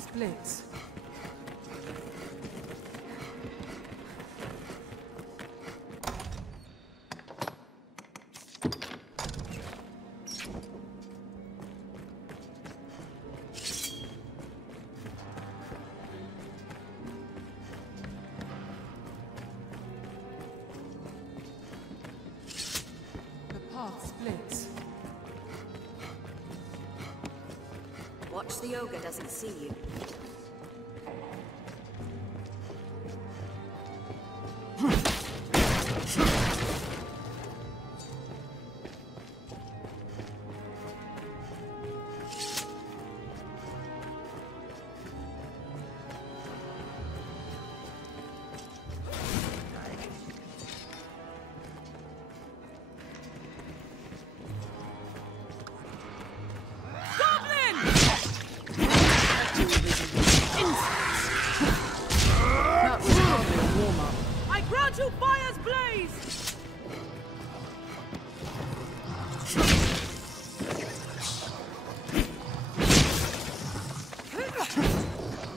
splits. Splits. Watch the ogre doesn't see you.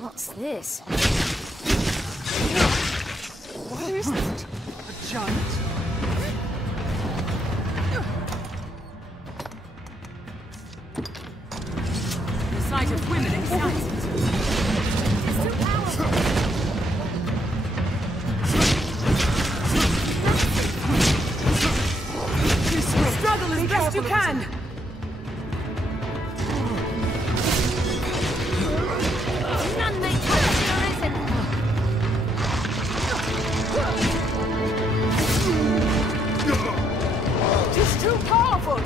What's this? What is that? A giant? The sight of women excites it. It's too powerful. Struggle as best you can! None may touch the Arisen. It's too powerful!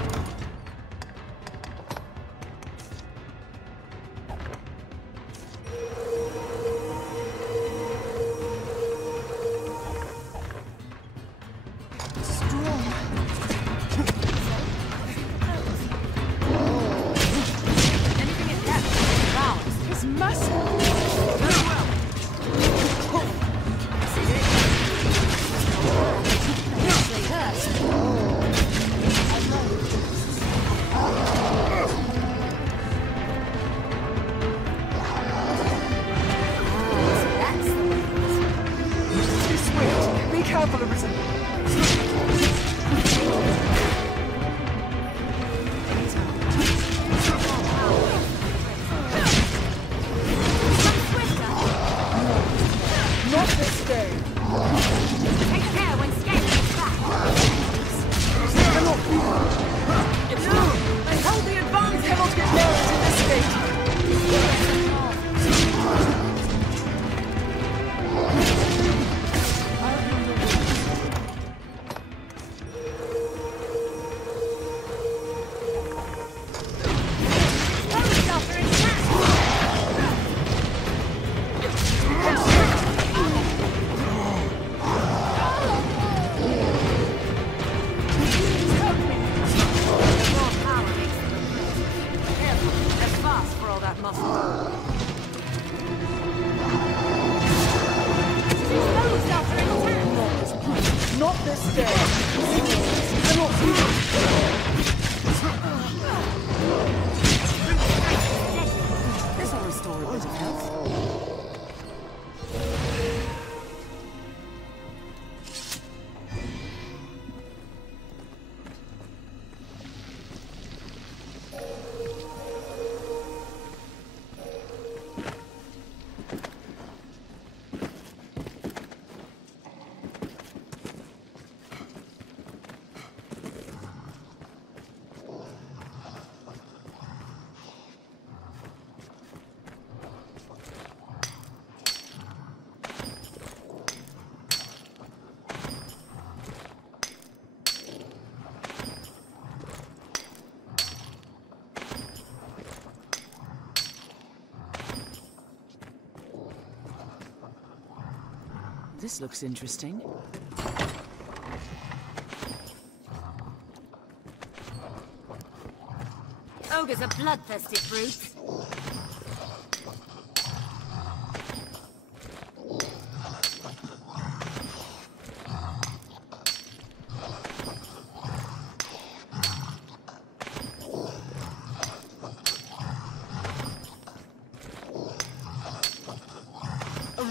This looks interesting. Ogres are bloodthirsty brutes.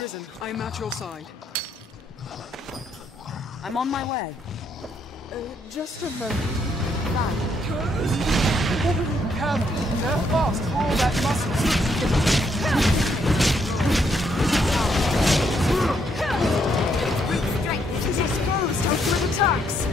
Arisen, I am at your side. I'm on my way. Just a moment. Careful, they're fast for all that muscle. He's exposed to ultimate attacks.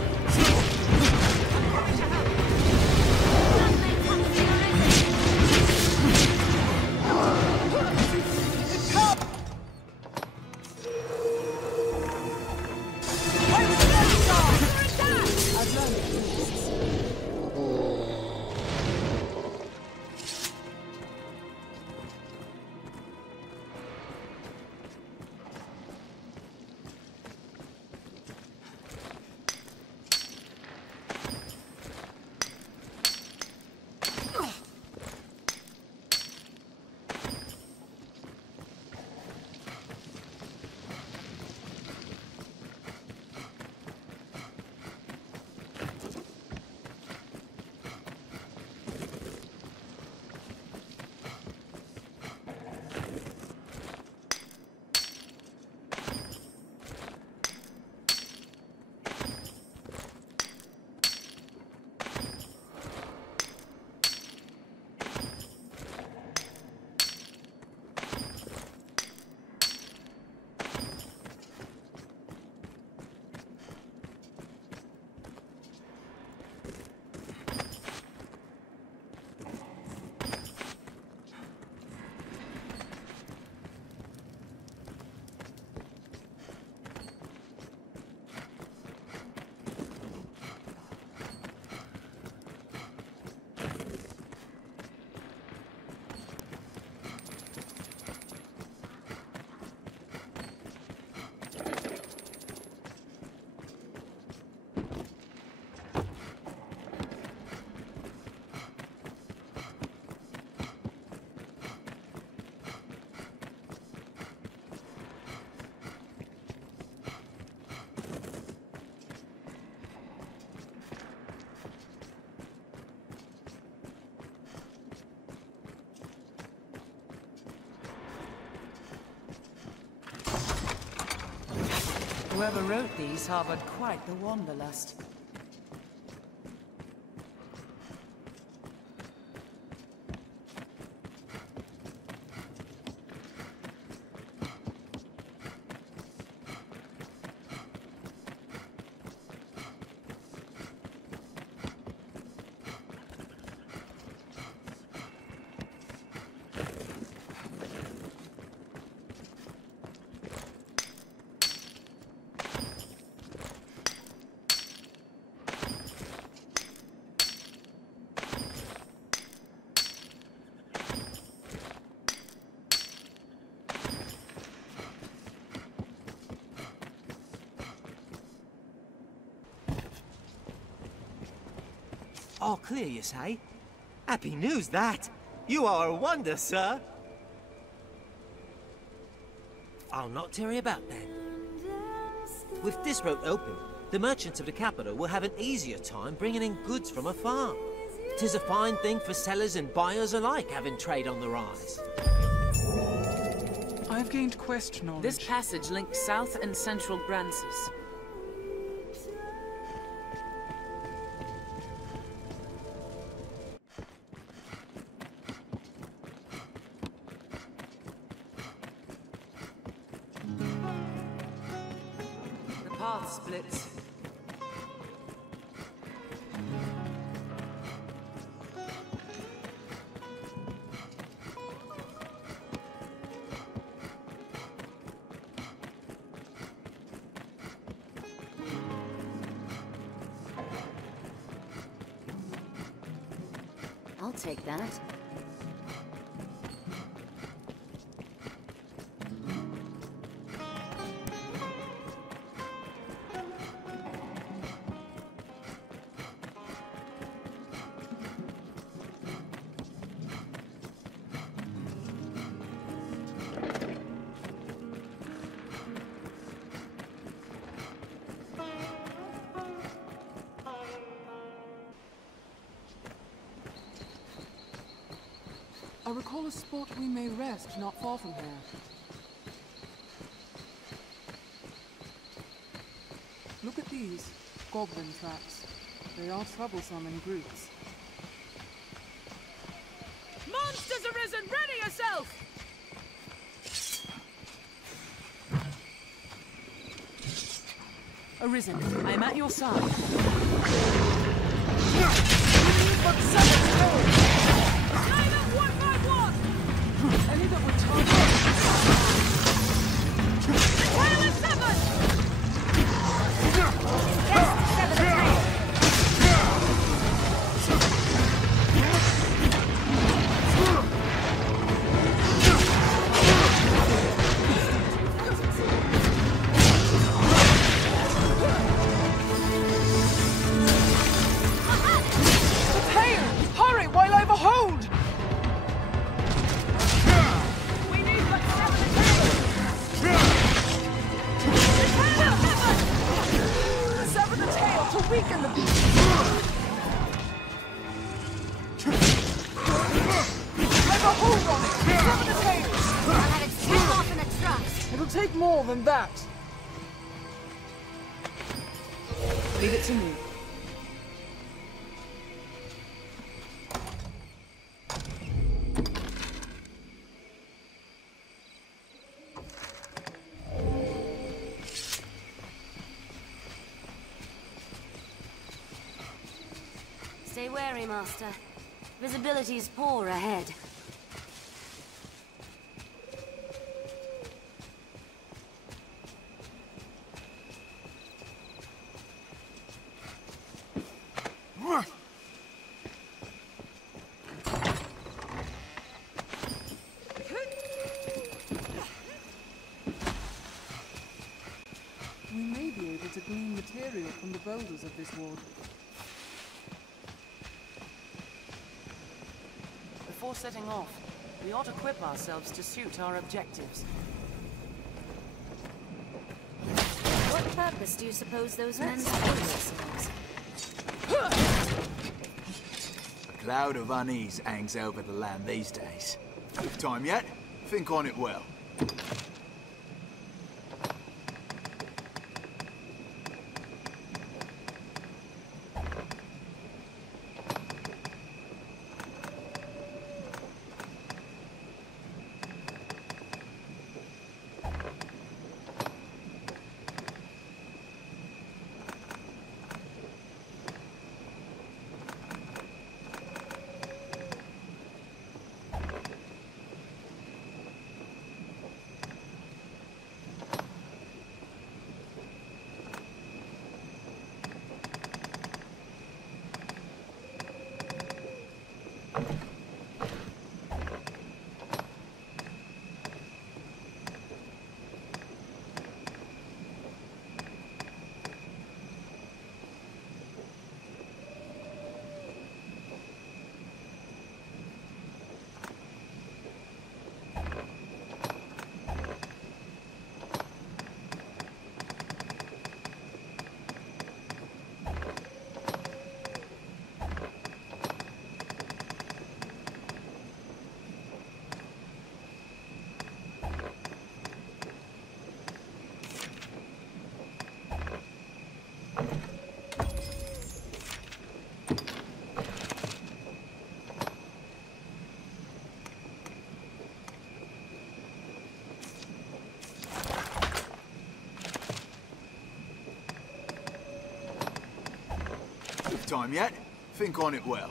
Whoever wrote these harbored quite the wanderlust. All clear, you say? Happy news, that! You are a wonder, sir! I'll not tarry about, then. With this road open, the merchants of the capital will have an easier time bringing in goods from afar. 'Tis a fine thing for sellers and buyers alike, having trade on the rise. I've gained quest knowledge. This passage links South and Central Grances. The path splits. I'll take that. I recall a spot we may rest not far from here. Look at these. Goblin tracks. They are troublesome in groups. Monsters Arisen! Ready yourself! Arisen, I am at your side. But seven more! Line up one by one! Any that would target The tail is severed! weaken the beast. I've a hold on it. Sever the tail. I'll have it snap off in a trust. It'll take more than that. Leave it to me. Stay wary, Master. Visibility's poor ahead. We may be able to glean material from the boulders of this ward. Before setting off, we ought to equip ourselves to suit our objectives. What purpose do you suppose those men serve themselves? A cloud of unease hangs over the land these days. If time yet, think on it well. If time yet, think on it well.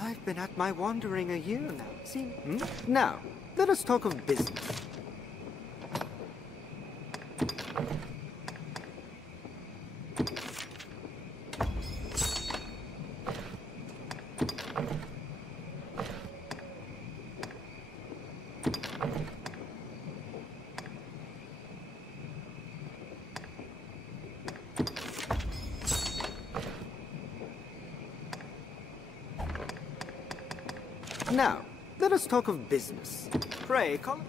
I've been at my wandering a year now. See? Now, let us talk of business. Now, let us talk of business. Pray, call...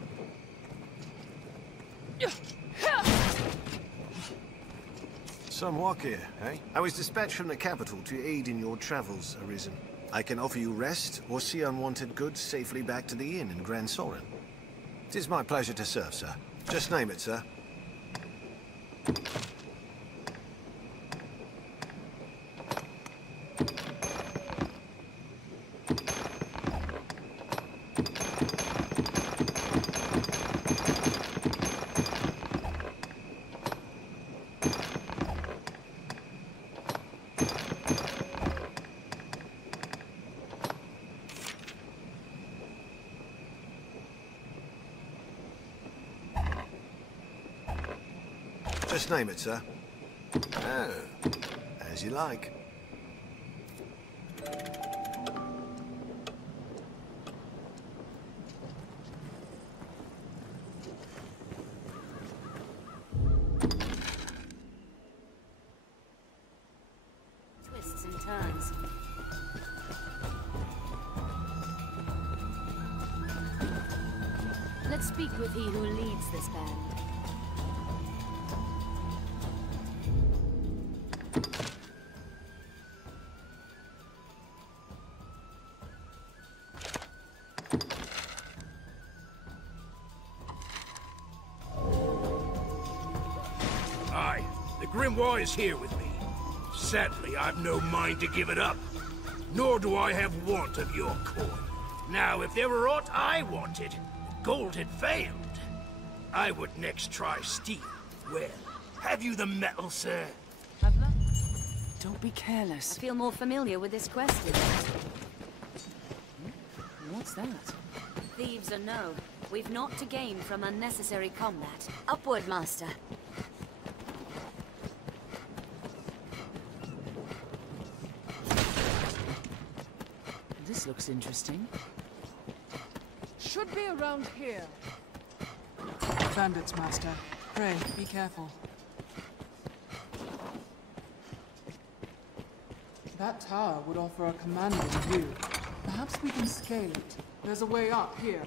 Some walk here, eh? I was dispatched from the capital to aid in your travels, Arisen. I can offer you rest or see unwanted goods safely back to the inn in Grand Soren. It is my pleasure to serve, sir. Just name it, sir. Just name it, sir. Oh, as you like. Twists and turns. Let's speak with he who leads this band. Grimoire is here with me. Sadly, I've no mind to give it up. Nor do I have want of your coin. Now, if there were aught I wanted, gold had failed. I would next try steel. Well, have you the metal, sir? Don't be careless. I feel more familiar with this question. What's that? Thieves or no, we've naught to gain from unnecessary combat. Upward, Master. This looks interesting. Should be around here. Bandits, Master. Pray, be careful. That tower would offer a commanding view. Perhaps we can scale it. There's a way up here.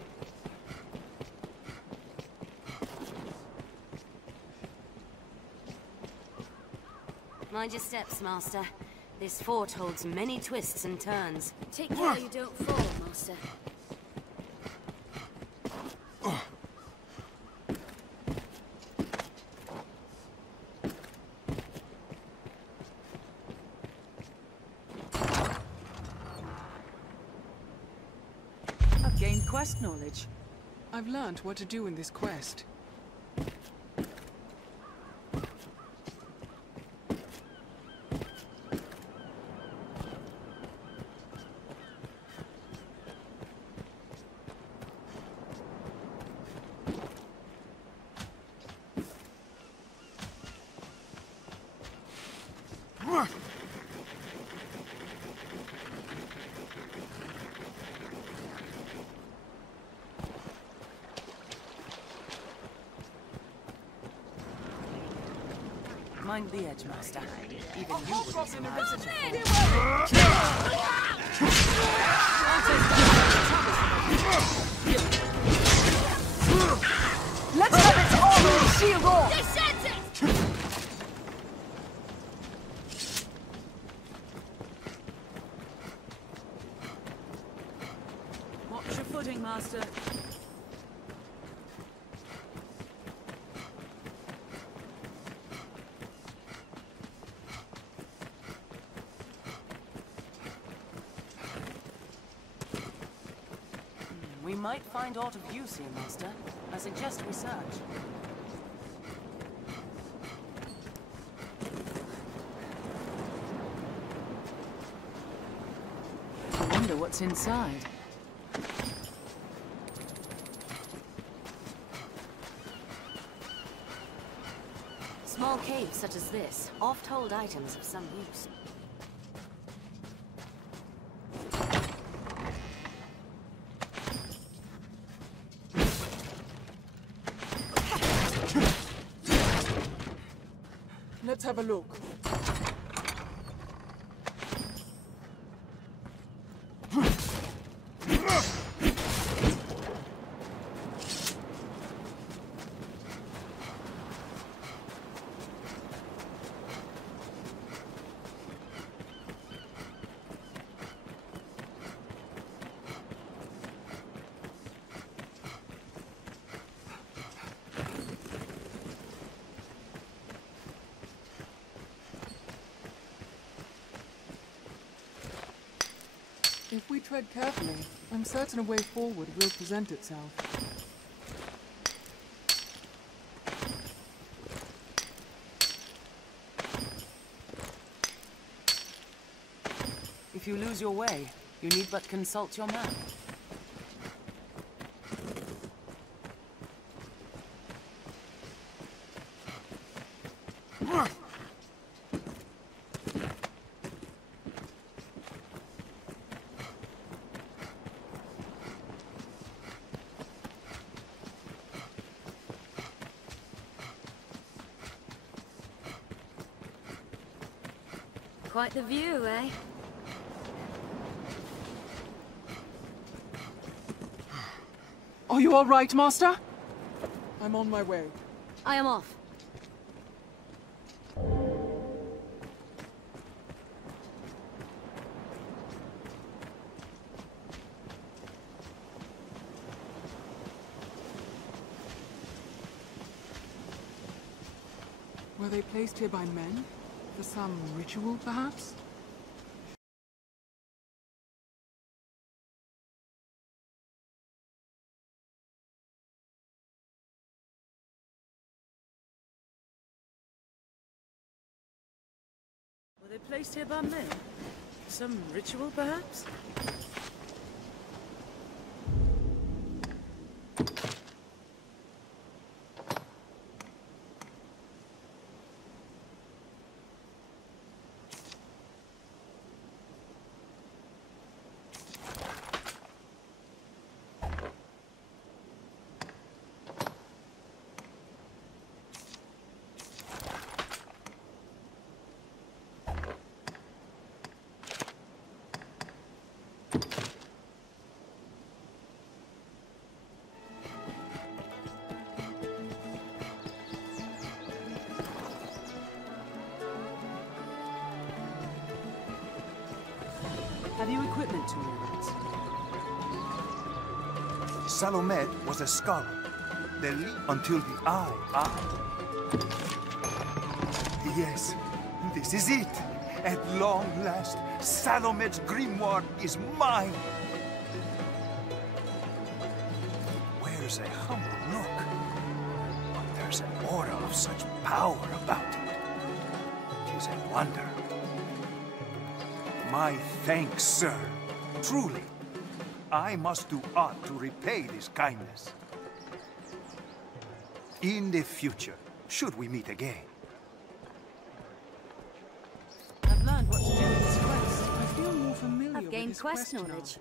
Mind your steps, Master. This fort holds many twists and turns. Take care you don't fall, Master. I've gained quest knowledge. I've learned what to do in this quest. Mind the edge, Master. Even you wouldn't survive such a Let's have its armory shield off! They sent it! Watch your footing, Master. We might find aught of use here, Master. I suggest we search. I wonder what's inside. Small caves such as this oft hold items of some use. Let's have a look. If we tread carefully, I'm certain a way forward will present itself. If you lose your way, you need but consult your map. Quite the view, eh? Are you all right, Master? I'm on my way. I am off. Were they placed here by men? For some ritual, perhaps? Were they placed here by men? Some ritual, perhaps? Have you equipment toolkits? Salome was a scholar. They live until the eye. Yes, this is it. At long last, Salome's grimoire is mine. Wears a humble look, but there's an aura of such power about it. It is a wonder. My thanks, sir. Truly, I must do aught to repay this kindness. In the future, should we meet again. I've learned what to do with this quest. I feel more familiar I've with gained this quest now. knowledge.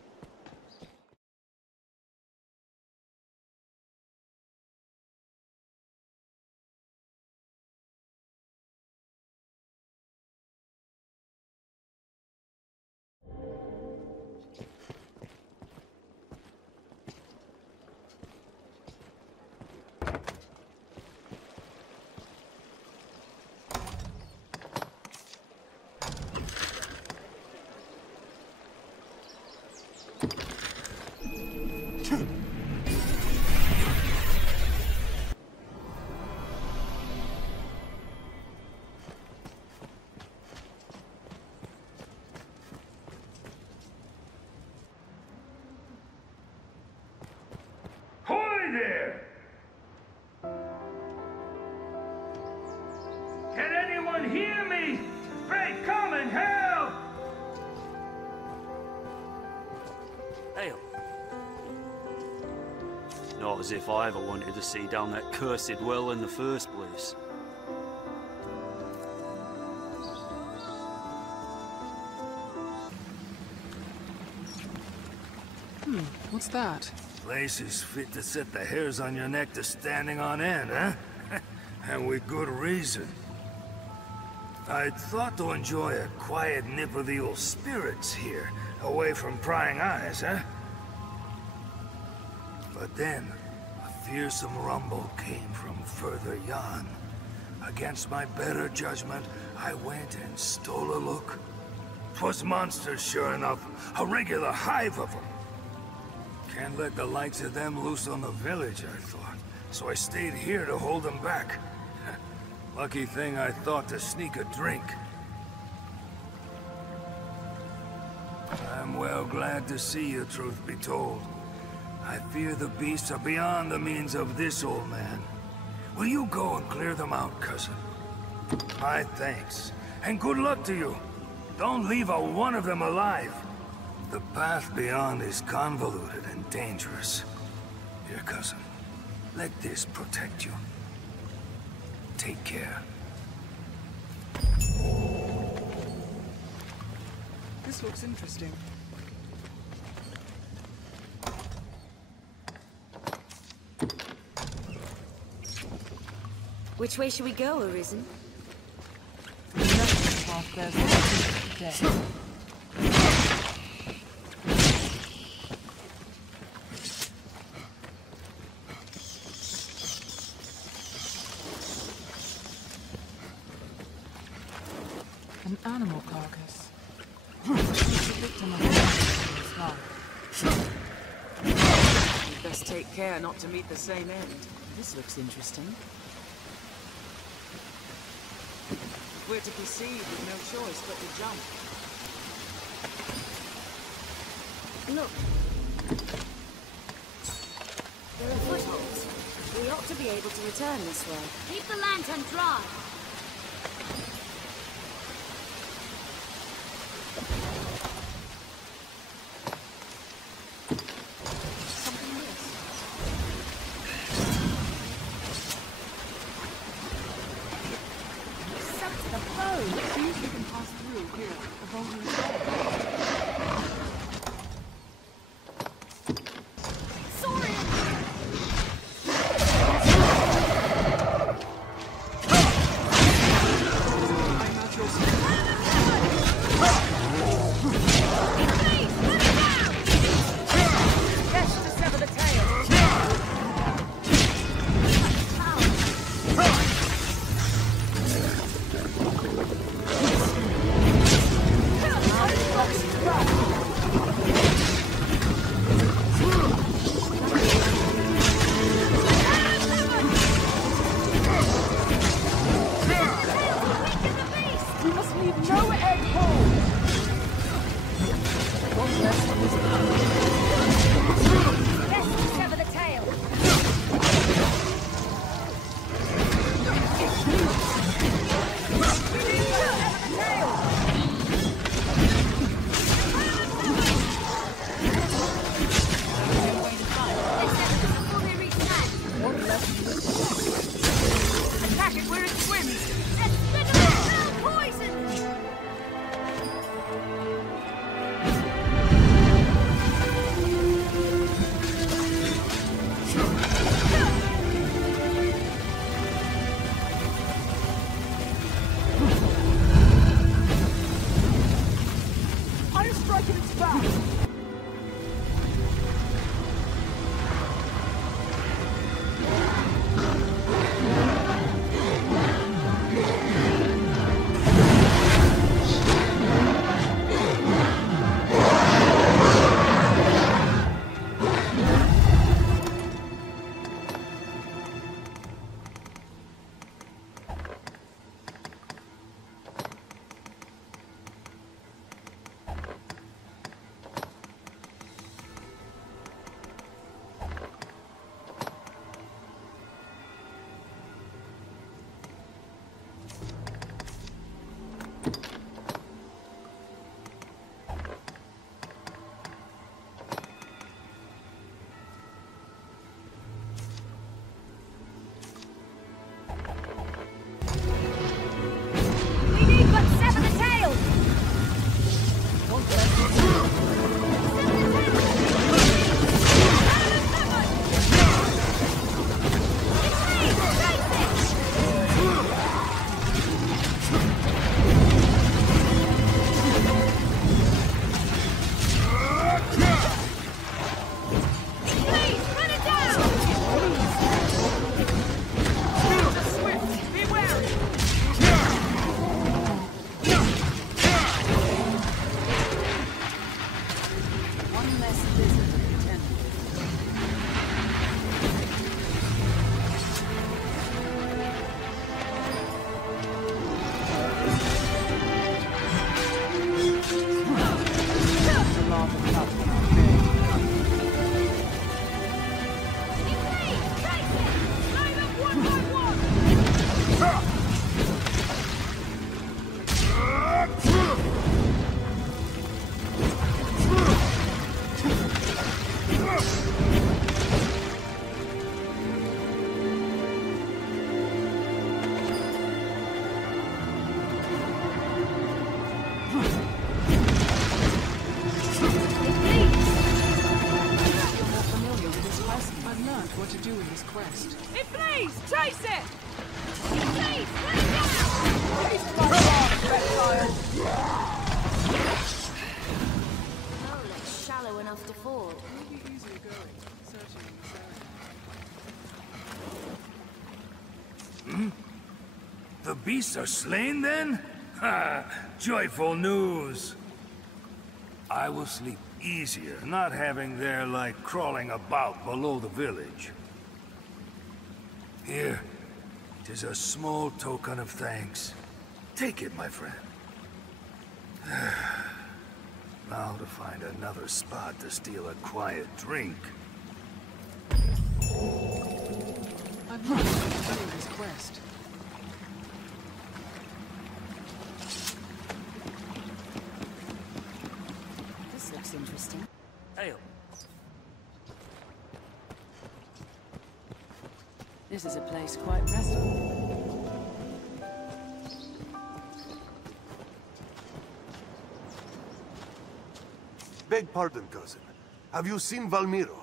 Hoy there! Can anyone hear me? Pray come and help! Hail. Not as if I ever wanted to see down that cursed well in the first place. What's that? Place is fit to set the hairs on your neck to standing on end, huh? And with good reason. I'd thought to enjoy a quiet nip of the old spirits here, away from prying eyes, huh? But then, a fearsome rumble came from further yon. Against my better judgment, I went and stole a look. 'Twas monsters, sure enough, a regular hive of them. Can't let the likes of them loose on the village, I thought. So I stayed here to hold them back. Lucky thing I thought to sneak a drink. I'm well glad to see you, truth be told. I fear the beasts are beyond the means of this old man. Will you go and clear them out, cousin? My thanks, and good luck to you. Don't leave a one of them alive. The path beyond is convoluted and dangerous. Here, cousin, let this protect you. Take care. This looks interesting. Which way should we go, Arisen? The next path bears the death. An animal carcass. The victim of his life. You'd best take care not to meet the same end. This looks interesting. We're to proceed with no choice but to jump. Look. There are footholds. We ought to be able to return this way. Keep the lantern dry. quest. It flees! Chase it! Please, Taste my wrath, reptile! Oh, looks shallow enough to ford. It will be easier going, searching in the sand. The beasts are slain then? Ha! Joyful news! I will sleep easier, not having their like crawling about below the village. Here, 'tis a small token of thanks. Take it, my friend. Now to find another spot to steal a quiet drink. I've not been doing this quest. This looks interesting. Ale. This is a place quite restful. Beg pardon, cousin. Have you seen Valmiro?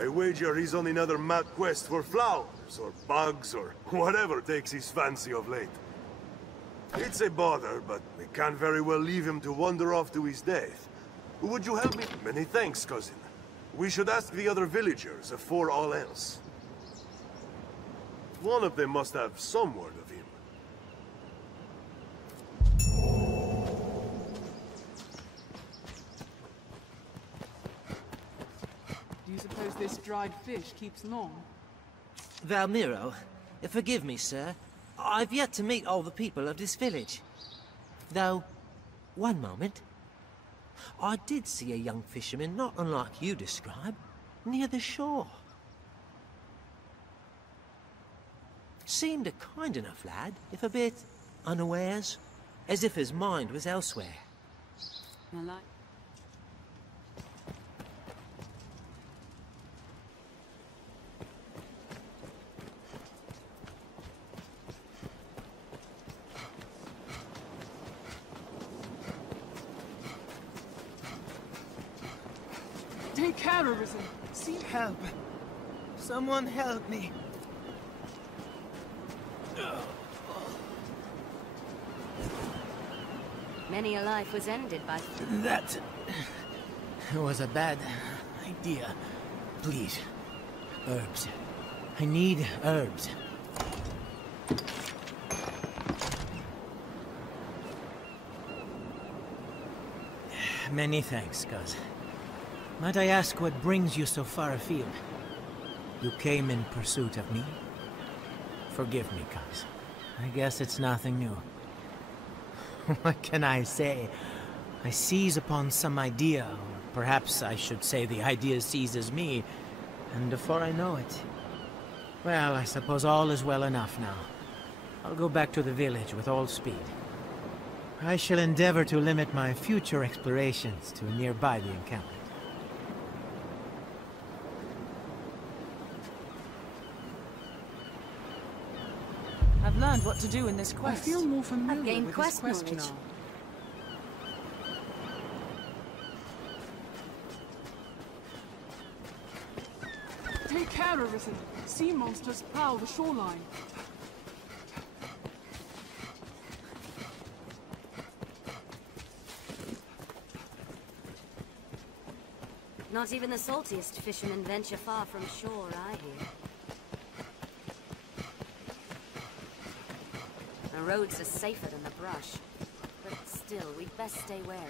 I wager he's on another mad quest for flowers, or bugs, or whatever takes his fancy of late. It's a bother, but we can't very well leave him to wander off to his death. Would you help me? Many thanks, cousin. We should ask the other villagers afore all else. One of them must have some word of him. Do you suppose this dried fish keeps long? Valmiro, forgive me, sir. I've yet to meet all the people of this village. Though, one moment. I did see a young fisherman not unlike you describe, near the shore. Seemed a kind enough lad, if a bit unawares, as if his mind was elsewhere. I like. Take care, Arisen. See Help! Someone help me! Many a life was ended by... That was a bad idea. Please, herbs. I need herbs. Many thanks, cuz. Might I ask what brings you so far afield? You came in pursuit of me? Forgive me, cuz. I guess it's nothing new. What can I say? I seize upon some idea, or perhaps I should say the idea seizes me, and before I know it... Well, I suppose all is well enough now. I'll go back to the village with all speed. I shall endeavor to limit my future explorations to nearby the encampment. I've learned what to do in this I quest. feel more familiar gained with quest this quest knowledge. now. Take care, Arisen. Sea monsters prowl the shoreline. Not even the saltiest fishermen venture far from shore, I hear. The roads are safer than the brush, but still, we'd best stay wary.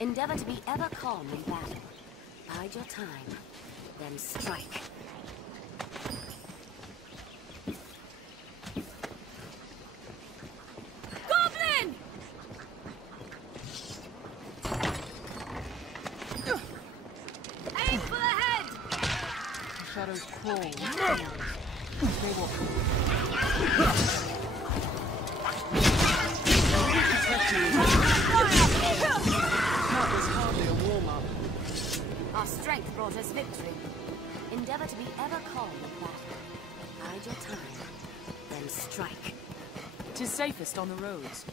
Endeavor to be ever calm in battle. Bide your time, then strike. Goblin! Aim for the head! The shadows crawl. They walk. That was hardly a warm-up. Our strength brought us victory. Endeavor to be ever calm in battle. Bide your time, then strike. 'Tis safest on the roads.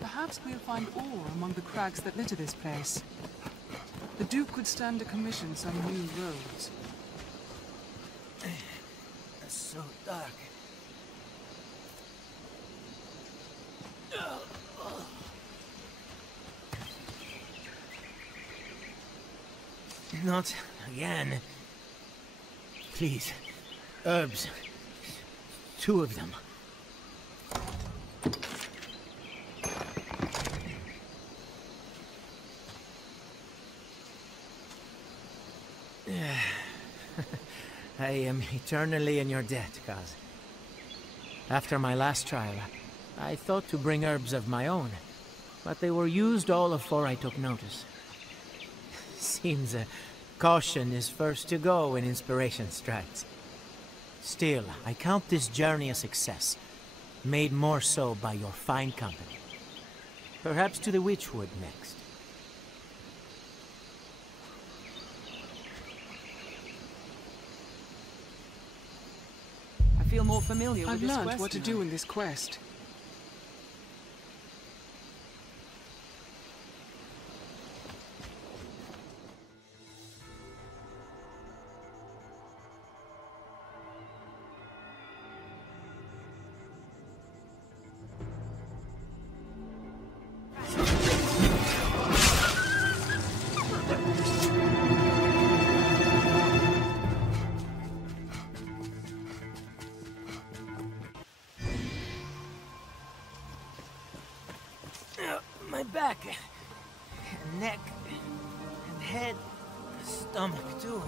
Perhaps we'll find ore among the crags that litter this place. The Duke could stand to commission some new roads. It's so dark. Not again. Please. Herbs. 2 of them. I am eternally in your debt, Kaz. After my last trial, I thought to bring herbs of my own, but they were used all afore I took notice. Seems caution is first to go when inspiration strikes. Still, I count this journey a success, made more so by your fine company. Perhaps to the Witchwood next. I feel more familiar with I've this learned quest what to now. do in this quest. My back, and neck, and head, stomach too.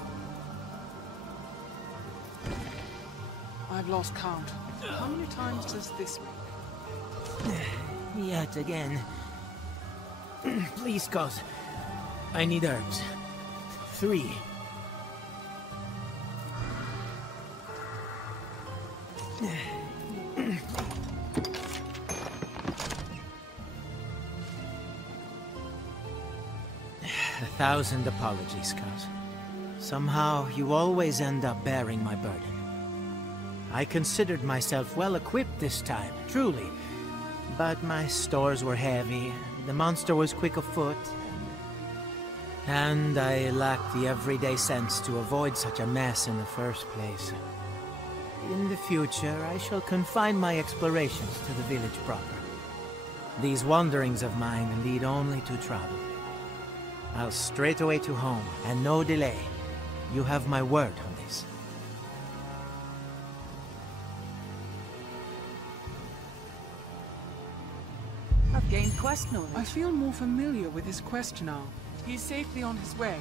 I've lost count. How many times does this ring? Yet again. Please, Cos. I need herbs. 3. A 1,000 apologies, Cos. Somehow, you always end up bearing my burden. I considered myself well equipped this time, truly. But my stores were heavy, the monster was quick of foot, and I lacked the everyday sense to avoid such a mess in the first place. In the future, I shall confine my explorations to the village proper. These wanderings of mine lead only to trouble. I'll straight away to home, and no delay. You have my word on this. I've gained quest knowledge. I feel more familiar with his quest now. He's safely on his way.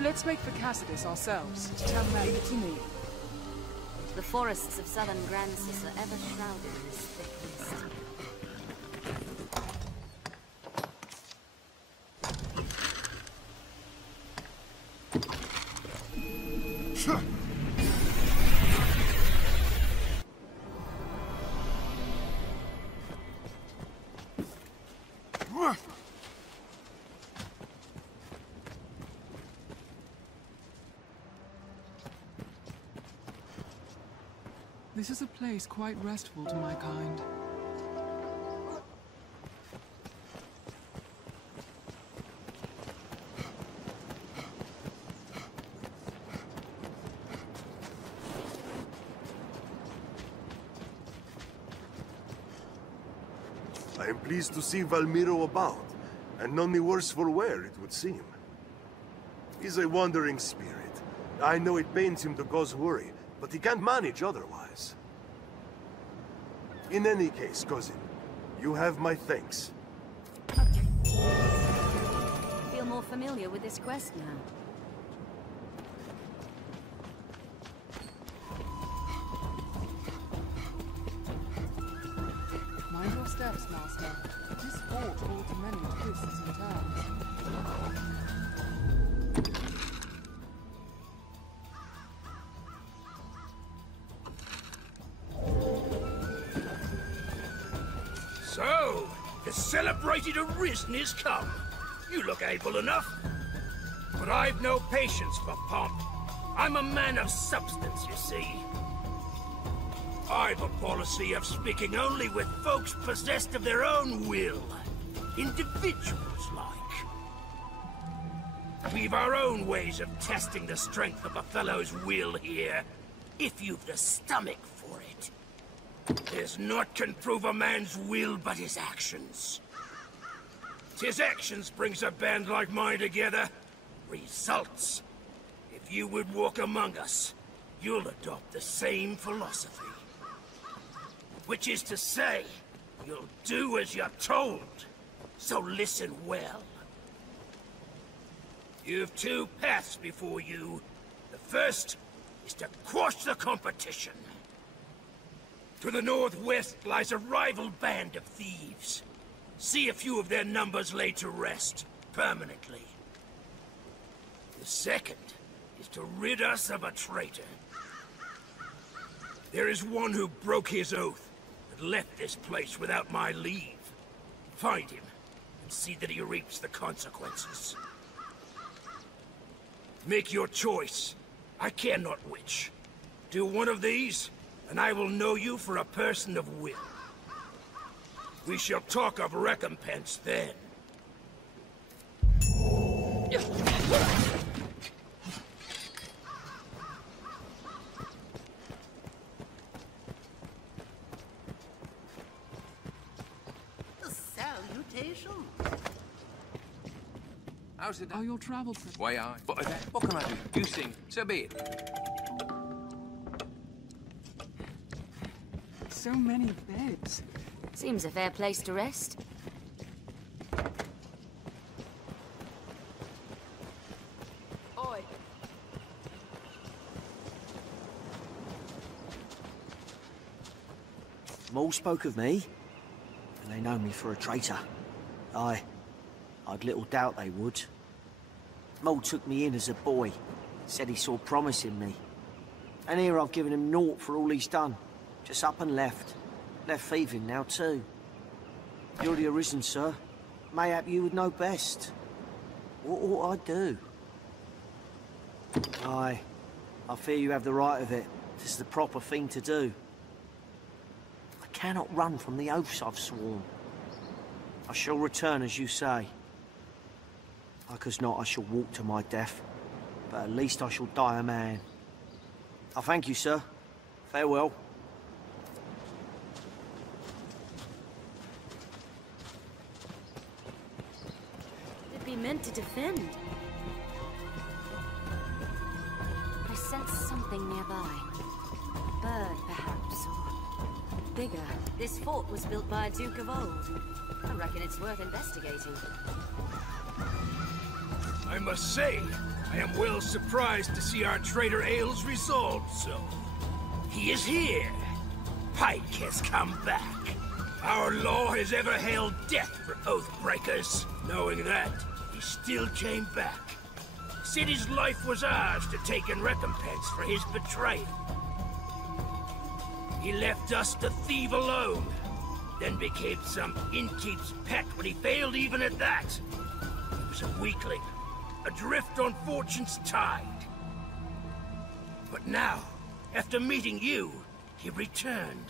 Let's make for Cassidus ourselves to tell Mary to me. The forests of southern Grancis are ever shrouded in this thick mist. This is a place quite restful to my kind. I am pleased to see Valmiro about, and none the worse for wear, it would seem. He's a wandering spirit. I know it pains him to cause worry, but he can't manage otherwise. In any case, cousin, you have my thanks. I feel more familiar with this quest now. Mind your steps, Master. This fort holds many twists and turns. So, the celebrated Arisen is come. You look able enough. But I've no patience for pomp. I'm a man of substance, you see. I've a policy of speaking only with folks possessed of their own will. Individuals like. We've our own ways of testing the strength of a fellow's will here, if you've the stomach for it. There's naught can prove a man's will but his actions. 'Tis actions brings a band like mine together. Results. If you would walk among us, you'll adopt the same philosophy. Which is to say, you'll do as you're told. So listen well. You've two paths before you. The first is to quash the competition. To the northwest lies a rival band of thieves. See a few of their numbers laid to rest, permanently. The second is to rid us of a traitor. There is one who broke his oath and left this place without my leave. Find him and see that he reaps the consequences. Make your choice. I care not which. Do one of these, and I will know you for a person of will. We shall talk of recompense then. Salutation. How's it? Oh, your travel trip. Why I? What can I do? You sing, so be it. So many beds. Seems a fair place to rest. Oi. Maul spoke of me, and they know me for a traitor. I'd little doubt they would. Maul took me in as a boy, said he saw promise in me. And here I've given him naught for all he's done. Just up and left. Left thieving now too. You're the Arisen, sir. Mayhap you would know best. What ought I do? Aye, I fear you have the right of it. 'Tis the proper thing to do. I cannot run from the oaths I've sworn. I shall return as you say. Like as not, I shall walk to my death. But at least I shall die a man. I thank you, sir. Farewell. Be meant to defend. I sense something nearby. A bird, perhaps, or bigger. This fort was built by a duke of old. I reckon it's worth investigating. I must say, I am well surprised to see our traitor Ailes resolved so. He is here. Pike has come back. Our law has ever held death for oath breakers. Knowing that, he still came back. Said his life was ours to take in recompense for his betrayal. He left us to thieve alone, then became some innkeep's pet when he failed even at that. He was a weakling, adrift on fortune's tide. But now, after meeting you, he returned.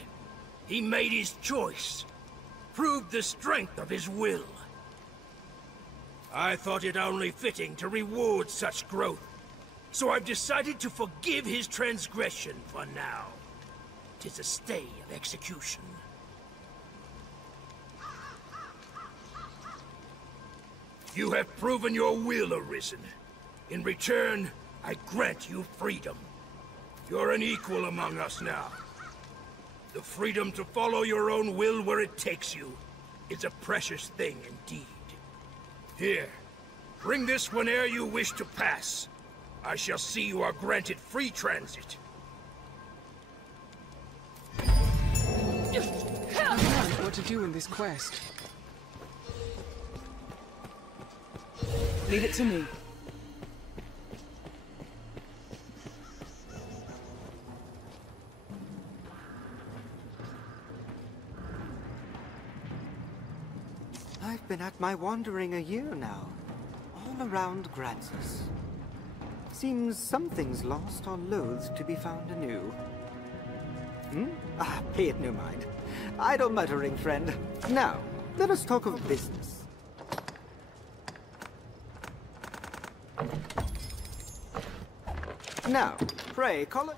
He made his choice, proved the strength of his will. I thought it only fitting to reward such growth, so I've decided to forgive his transgression for now. 'Tis a stay of execution. You have proven your will, Arisen. In return, I grant you freedom. You're an equal among us now. The freedom to follow your own will where it takes you is a precious thing indeed. Here, bring this whene'er you wish to pass. I shall see you are granted free transit. I've learned what to do in this quest. Leave it to me. I've been at my wandering a year now, all around Gransus. Seems something's lost or loath to be found anew. Be it no mind. Idle muttering, friend. Now, let us talk of business. Now, pray, call it...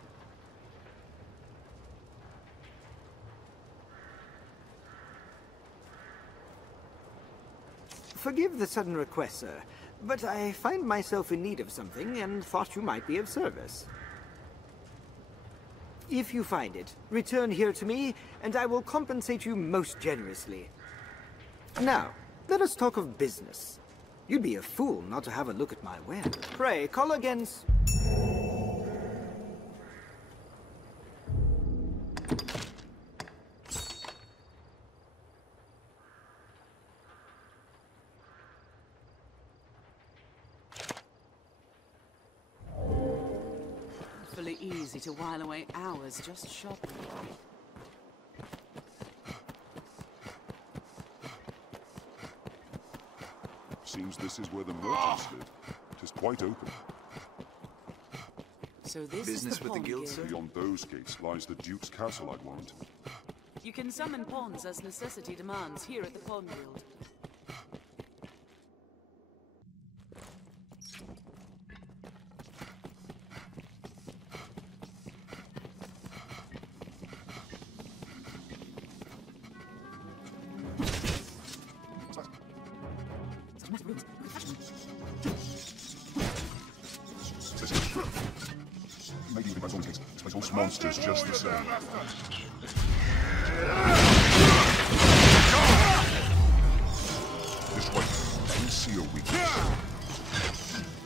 Forgive the sudden request, sir, but I find myself in need of something and thought you might be of service. If you find it, return here to me, and I will compensate you most generously. Now, let us talk of business. You'd be a fool not to have a look at my wares. Pray, call again. Awfully easy to while away hours just shopping. Seems this is where the merchants live. It is quite open. So this Business is the with the pawn guild, sir? Beyond those gates lies the Duke's castle, I'd warrant. You can summon pawns as necessity demands here at the Pawn Guild. Maybe even my own case. It's like most monsters just the same. This way. We see your weakness.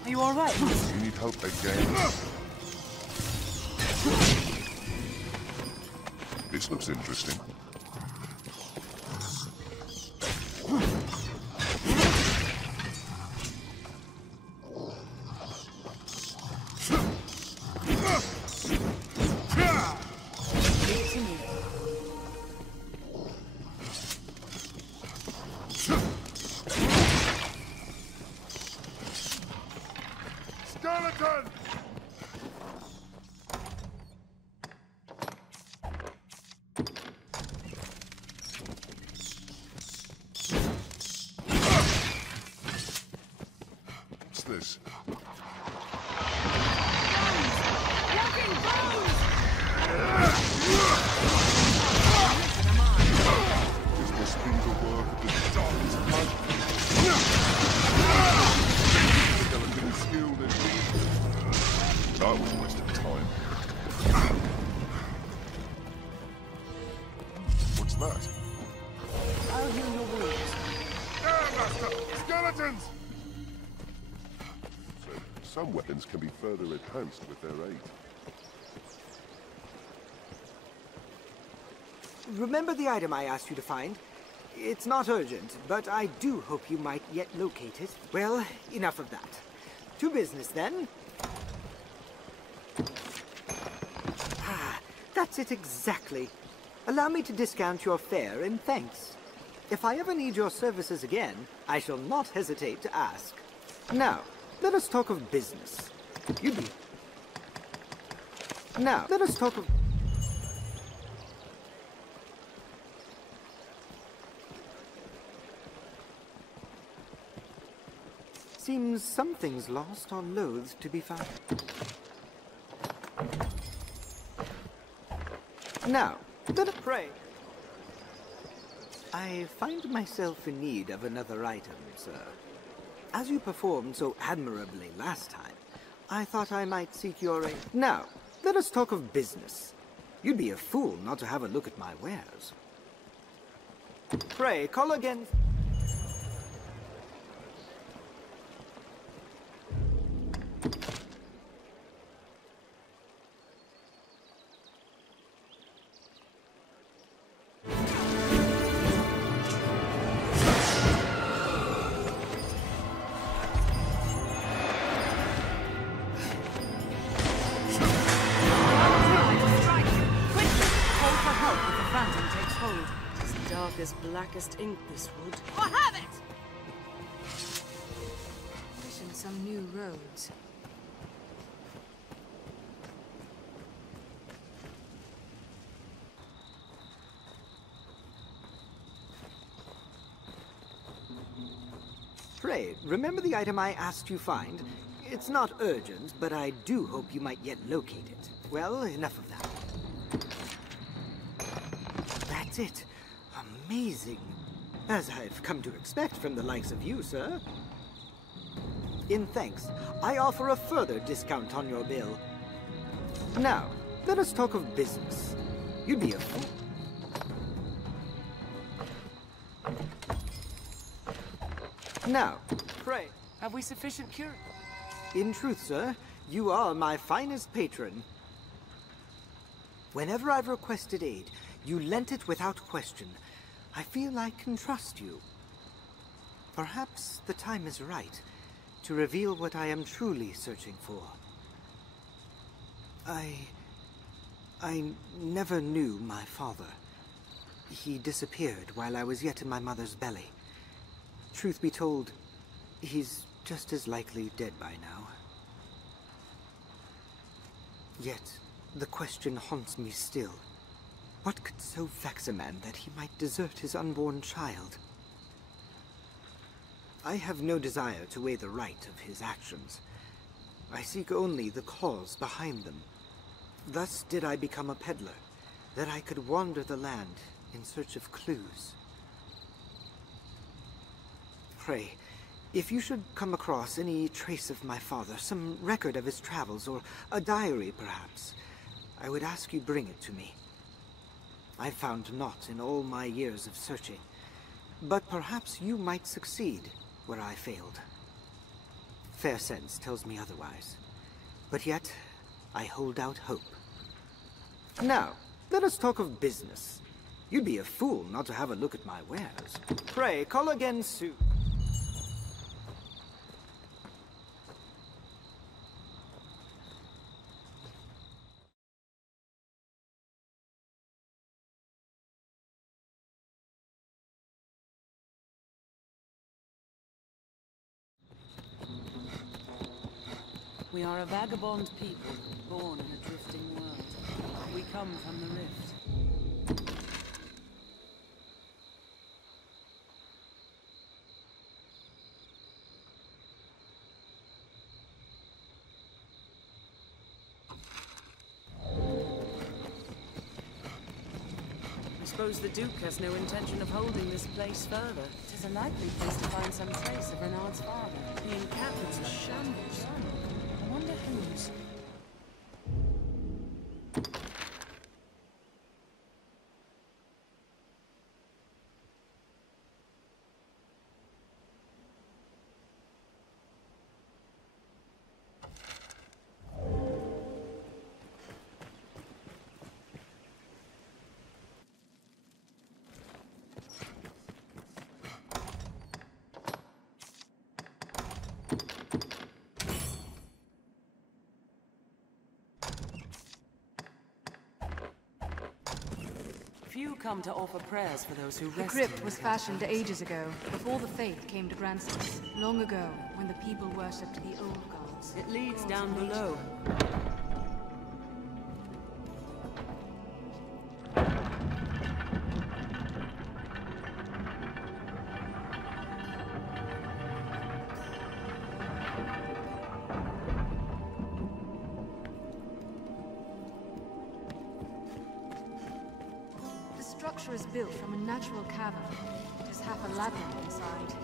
Are you alright? You need help again. This looks interesting. Skeleton! What's this? This must be the work of the darkest magic. Skeleton is skilled indeed. That was a waste of time. What's that? I'll heal your wounds. There, Master! Skeletons! So, some weapons can be further enhanced with their aid. Remember the item I asked you to find? It's not urgent, but I do hope you might yet locate it. Well, enough of that. To business, then. Ah, that's it exactly. Allow me to discount your fare in thanks. If I ever need your services again, I shall not hesitate to ask. Now, let us talk of business. You'd be... Now, let us talk of... Seems something's lost or loath to be found. Now, let us pray. I find myself in need of another item, sir. As you performed so admirably last time, I thought I might seek your aid. Now, let us talk of business. You'd be a fool not to have a look at my wares. Pray, call again. Blackest ink this wood. Or have it! Wishing some new roads. Pray, remember the item I asked you find? It's not urgent, but I do hope you might yet locate it. Well, enough of that. That's it. Amazing. As I've come to expect from the likes of you, sir. In thanks, I offer a further discount on your bill. Now, let us talk of business. You'd be a fool. Now, pray. Have we sufficient cure? In truth, sir, you are my finest patron. Whenever I've requested aid, you lent it without question. I feel I can trust you. Perhaps the time is right to reveal what I am truly searching for. I never knew my father. He disappeared while I was yet in my mother's belly. Truth be told, he's just as likely dead by now. Yet, the question haunts me still. What could so vex a man that he might desert his unborn child? I have no desire to weigh the right of his actions. I seek only the cause behind them. Thus did I become a peddler, that I could wander the land in search of clues. Pray, if you should come across any trace of my father, some record of his travels, or a diary perhaps, I would ask you bring it to me. I found naught in all my years of searching, but perhaps you might succeed where I failed. Fair sense tells me otherwise, but yet I hold out hope. Now, let us talk of business. You'd be a fool not to have a look at my wares. Pray, call again soon. We are a vagabond people, born in a drifting world. We come from the rift. I suppose the Duke has no intention of holding this place further. It is a likely place to find some trace of Renard's father. The encampment's a shambles. I wonder whose. Few come to offer prayers for those who rest. The crypt was fashioned ages ago, before the faith came to Grancis. Long ago, when the people worshipped the old gods. It leads down below. The structure is built from a natural cavern. It is half a labyrinth inside.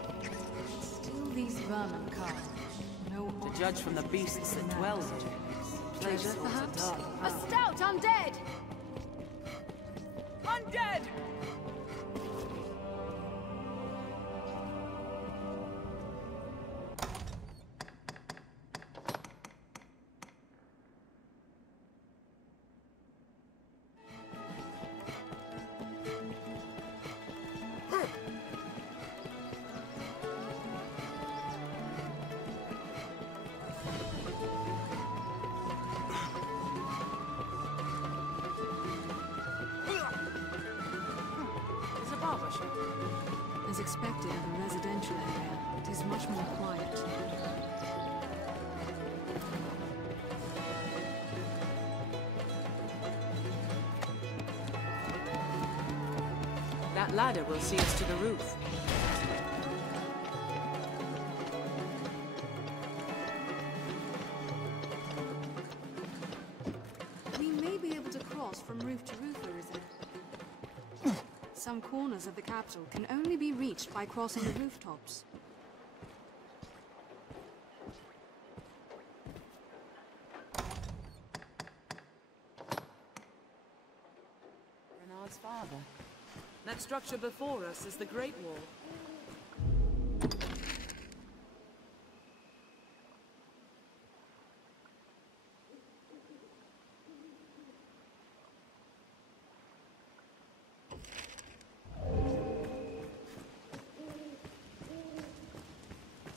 Still these vermin come. No to judge from the beasts that dwell here. Treasure, perhaps? A stout undead! Undead! As expected of a residential area, it is much more quiet. That ladder will see us to the roof. Some corners of the capital can only be reached by crossing the rooftops. Renard's father. That structure before us is the Great Wall.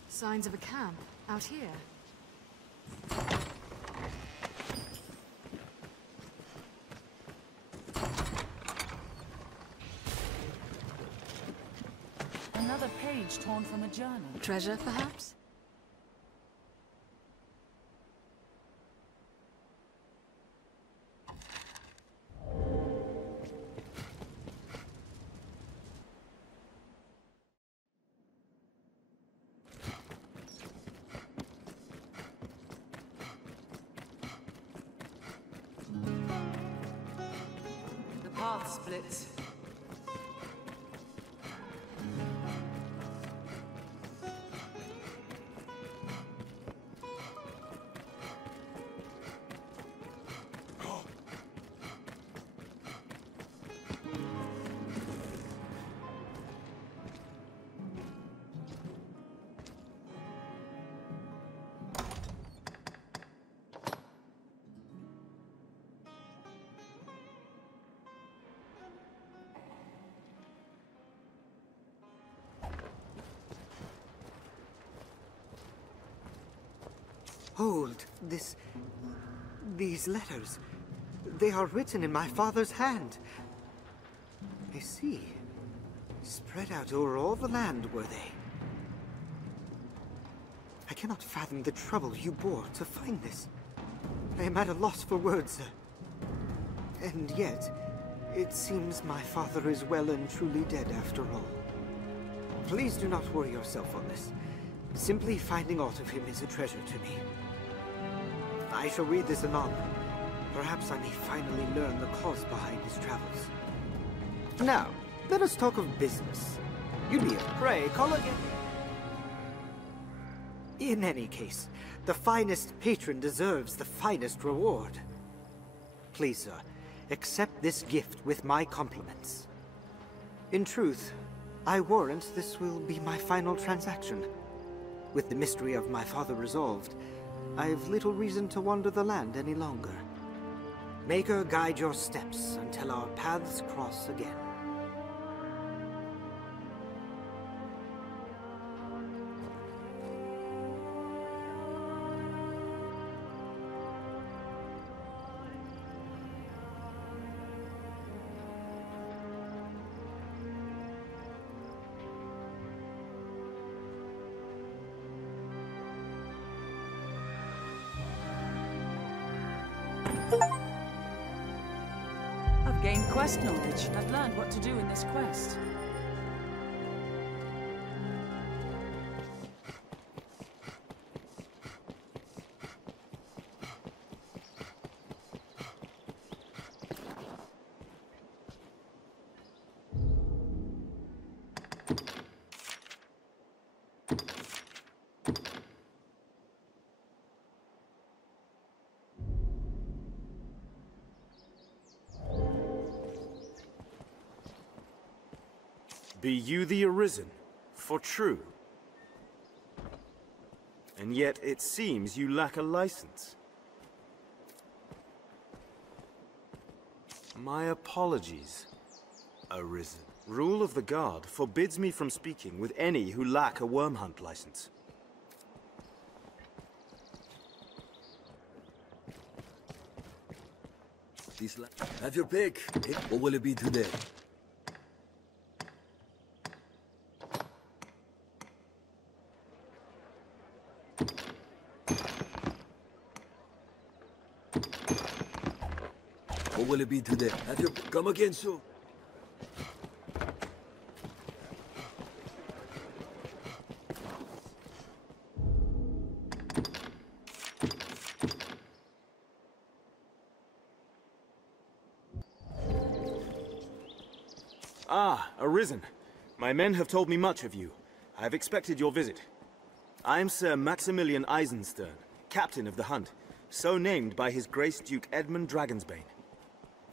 Signs of a camp out here. Another page torn from a journal. Treasure, perhaps? The path splits. Hold, these letters. They are written in my father's hand. I see. Spread out over all the land, were they? I cannot fathom the trouble you bore to find this. I am at a loss for words, sir. And yet, it seems my father is well and truly dead after all. Please do not worry yourself on this. Simply finding aught of him is a treasure to me. I shall read this anon. Perhaps I may finally learn the cause behind his travels. Now, let us talk of business. Yulia, pray, call again. In any case, the finest patron deserves the finest reward. Please, sir, accept this gift with my compliments. In truth, I warrant this will be my final transaction. With the mystery of my father resolved, I have little reason to wander the land any longer. Maker guide your steps until our paths cross again. I've gained quest knowledge. I've learned what to do in this quest. Be you the Arisen, for true? And yet it seems you lack a license. My apologies, Arisen. Rule of the Guard forbids me from speaking with any who lack a worm hunt license. Have your pick. What will it be today? What will it be today? Have you come again, so? Ah, Arisen. My men have told me much of you. I have expected your visit. I am Sir Maximilian Eisenstern, captain of the hunt, so named by His Grace Duke Edmund Dragonsbane.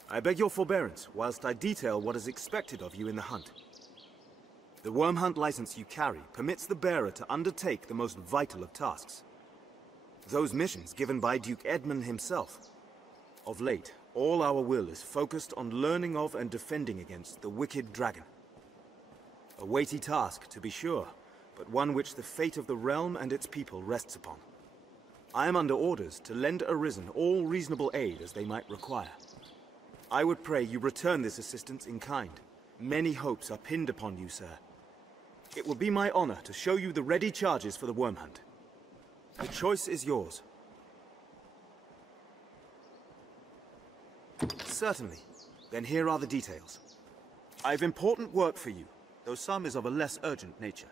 I beg your forbearance whilst I detail what is expected of you in the hunt. The worm hunt license you carry permits the bearer to undertake the most vital of tasks. Those missions given by Duke Edmund himself. Of late, all our will is focused on learning of and defending against the wicked dragon. A weighty task, to be sure, but one which the fate of the realm and its people rests upon. I am under orders to lend Arisen all reasonable aid as they might require. I would pray you return this assistance in kind. Many hopes are pinned upon you, sir. It will be my honor to show you the ready charges for the worm hunt. The choice is yours. Certainly. Then here are the details. I have important work for you, though some is of a less urgent nature.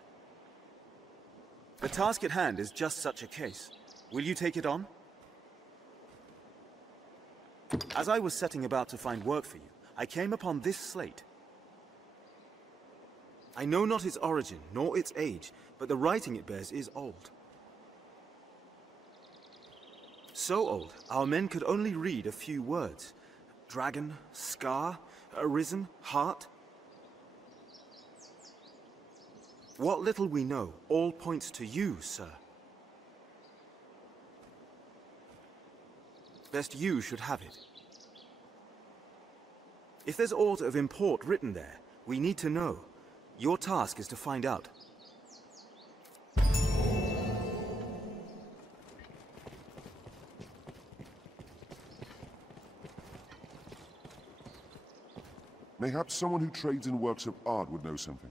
The task at hand is just such a case. Will you take it on? As I was setting about to find work for you, I came upon this slate. I know not its origin, nor its age, but the writing it bears is old. So old, our men could only read a few words. Dragon, scar, arisen, heart. What little we know all points to you, sir. Best you should have it. If there's aught of import written there, we need to know. Your task is to find out. Mayhaps someone who trades in works of art would know something.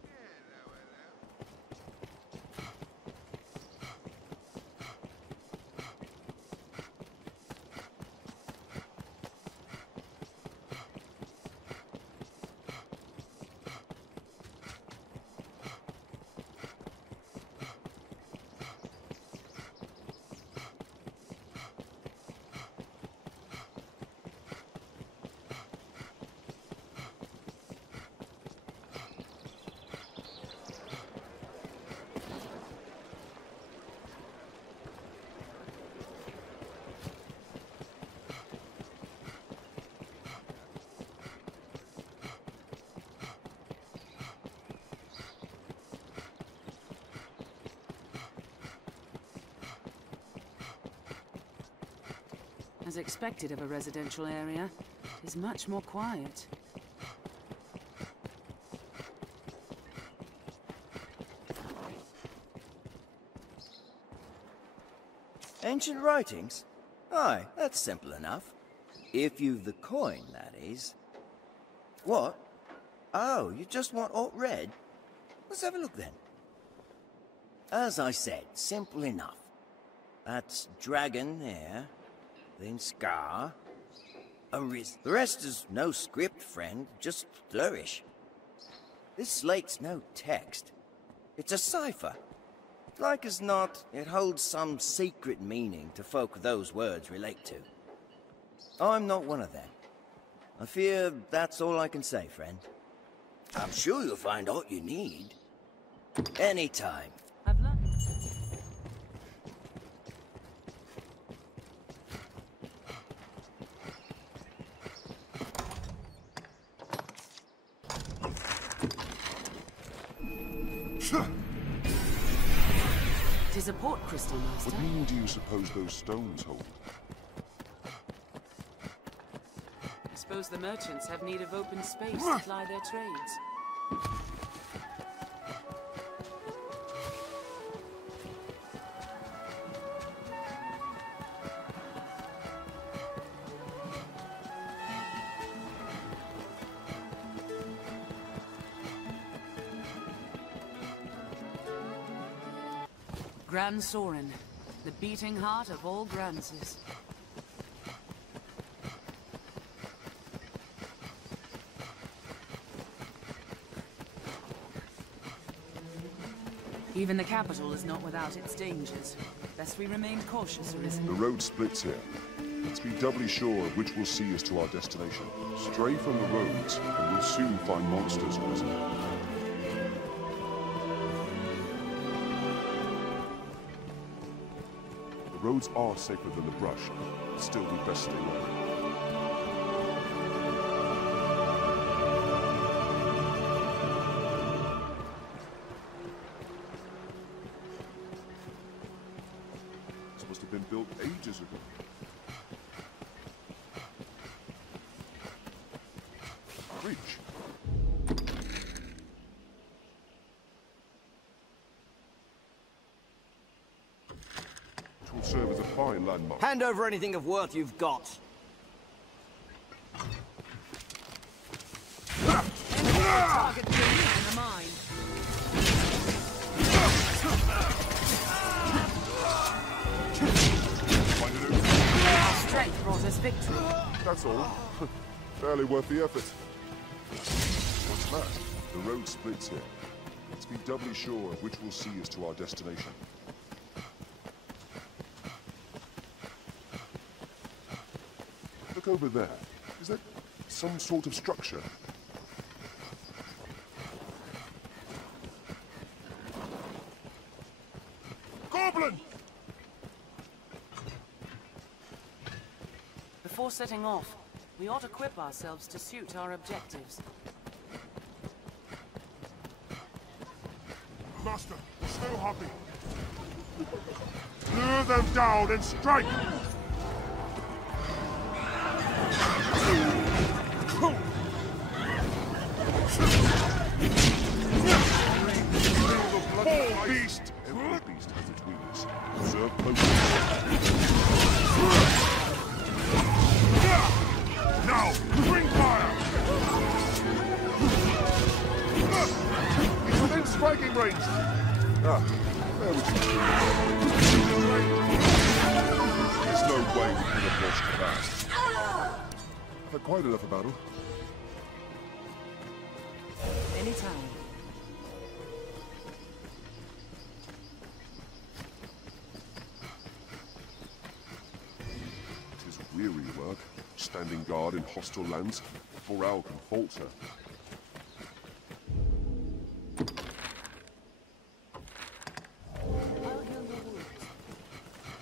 As expected of a residential area, it is much more quiet. Ancient writings? Aye, that's simple enough. If you've the coin, that is. What? Oh, you just want alt read? Let's have a look then. As I said, simple enough. That's dragon there, then scar, Arisen. The rest is no script, friend, just flourish. This slate's no text. It's a cipher. Like as not, it holds some secret meaning to folk those words relate to. I'm not one of them. I fear that's all I can say, friend. I'm sure you'll find all you need. Anytime. It is a port crystal, Master. What meaning do you suppose those stones hold? I suppose the merchants have need of open space to ply their trades. Gran Soren, the beating heart of all Granses. Even the capital is not without its dangers. Best we remain cautious, Arisen. The road splits here. Let's be doubly sure of which will see us to our destination. Stray from the roads, and we'll soon find monsters arisen. The roads are safer than the brush, but still we'd best stay low. Must have been built ages ago. Bridge. It will serve as a fine landmark. Hand over anything of worth you've got. Target to in the mine. Our strength brought us victory. That's all. Barely worth the effort. What's that? The road splits here. Let's be doubly sure of which will see us to our destination. Look over there. Is that some sort of structure? Goblin! Before setting off, we ought to equip ourselves to suit our objectives. Master, snow hopping. Lure them down and strike! Poor beast! Every beast has its weakness. Observe closely. Now, bring fire! He's within striking range. Ah, there we go. There's no way we could have lost that. I've had quite enough of battle. Anytime. It is weary work, standing guard in hostile lands before Al can falter.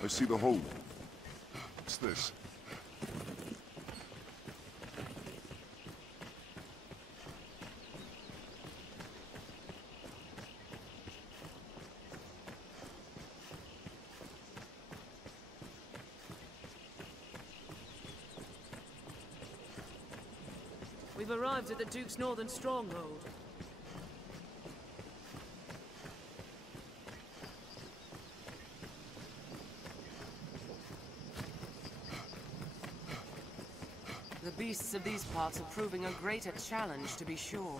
I see the hole. What's this? We've arrived at the Duke's northern stronghold. The beasts of these parts are proving a greater challenge, to be sure.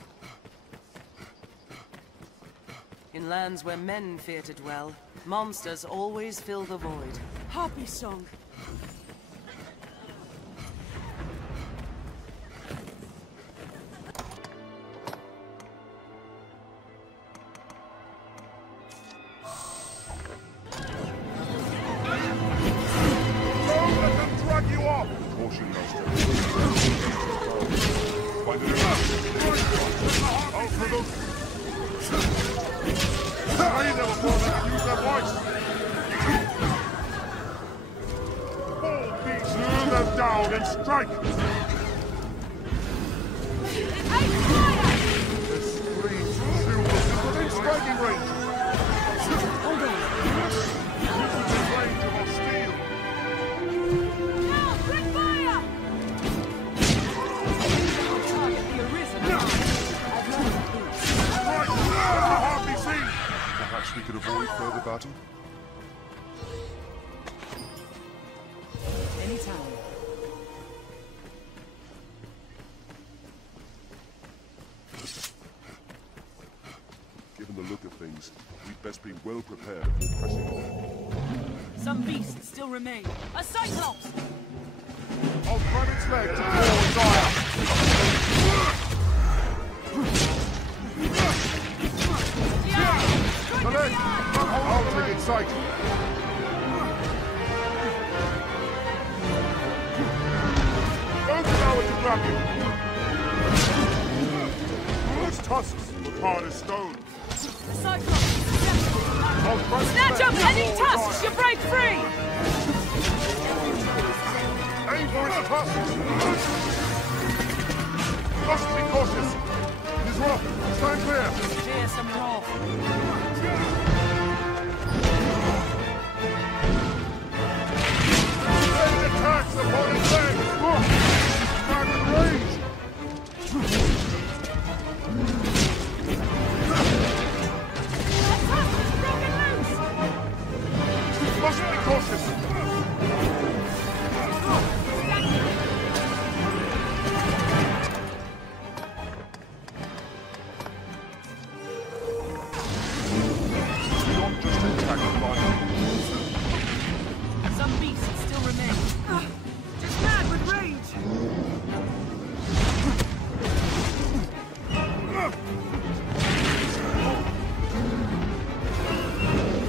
In lands where men fear to dwell, monsters always fill the void. Harpy song! We could avoid further battle? Anytime. Given the look of things, we'd best be well prepared before pressing on. Some beasts still remain. A Cyclops! I'll grab its leg to fall fire! The leg! I'll take its sight! grab you! Those tusks were hard as stone. The Cyclops! Snatch up any tusks! You break free! Aim for his tusks! Must be cautious! It is rough! Stand clear! Clear some rough! Attacks upon his legs! Stand in range! Must be cautious! Not just attacked by Some beasts still remain. Just mad with rage!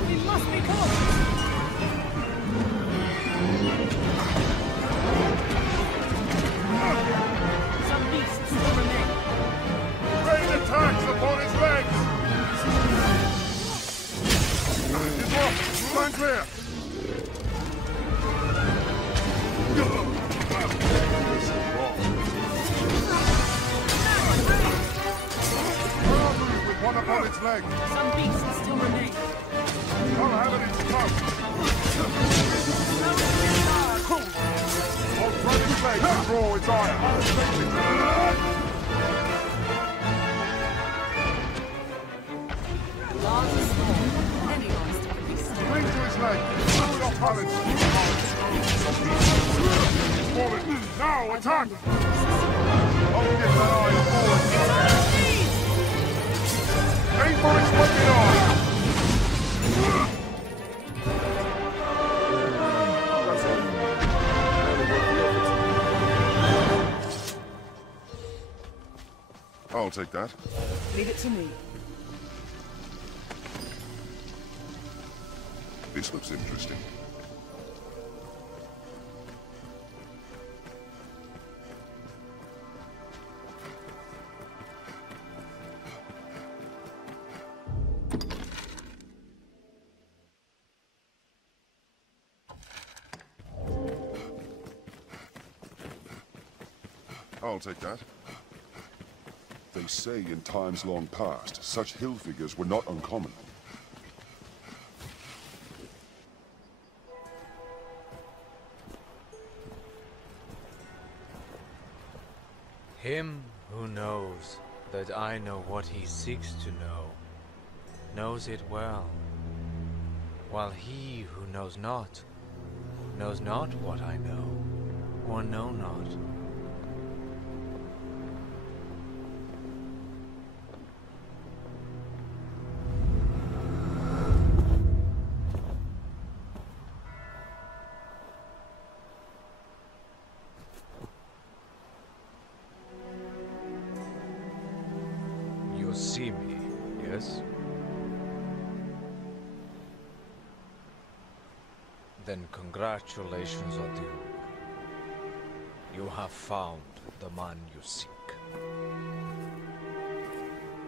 We must be cautious! Some beasts still remain. Rain attacks upon his legs! He's off! Stand clear! With one upon its leg. Some beasts still remain. I'll have it in smoke. I'll grab its leg and draw its iron. Large and small. Any monster can be slain. Ring to his leg. Pull it off balance. Forward. Now, attack! I'll get that iron forward. Aim for its fucking eye! That's it. I'll take that. Leave it to me. This looks interesting. I'll take that. They say in times long past, such hill figures were not uncommon. Him who knows that I know what he seeks to know, knows it well, while he who knows not what I know, or know not. You see me, yes? Then congratulations are due. You have found the man you seek.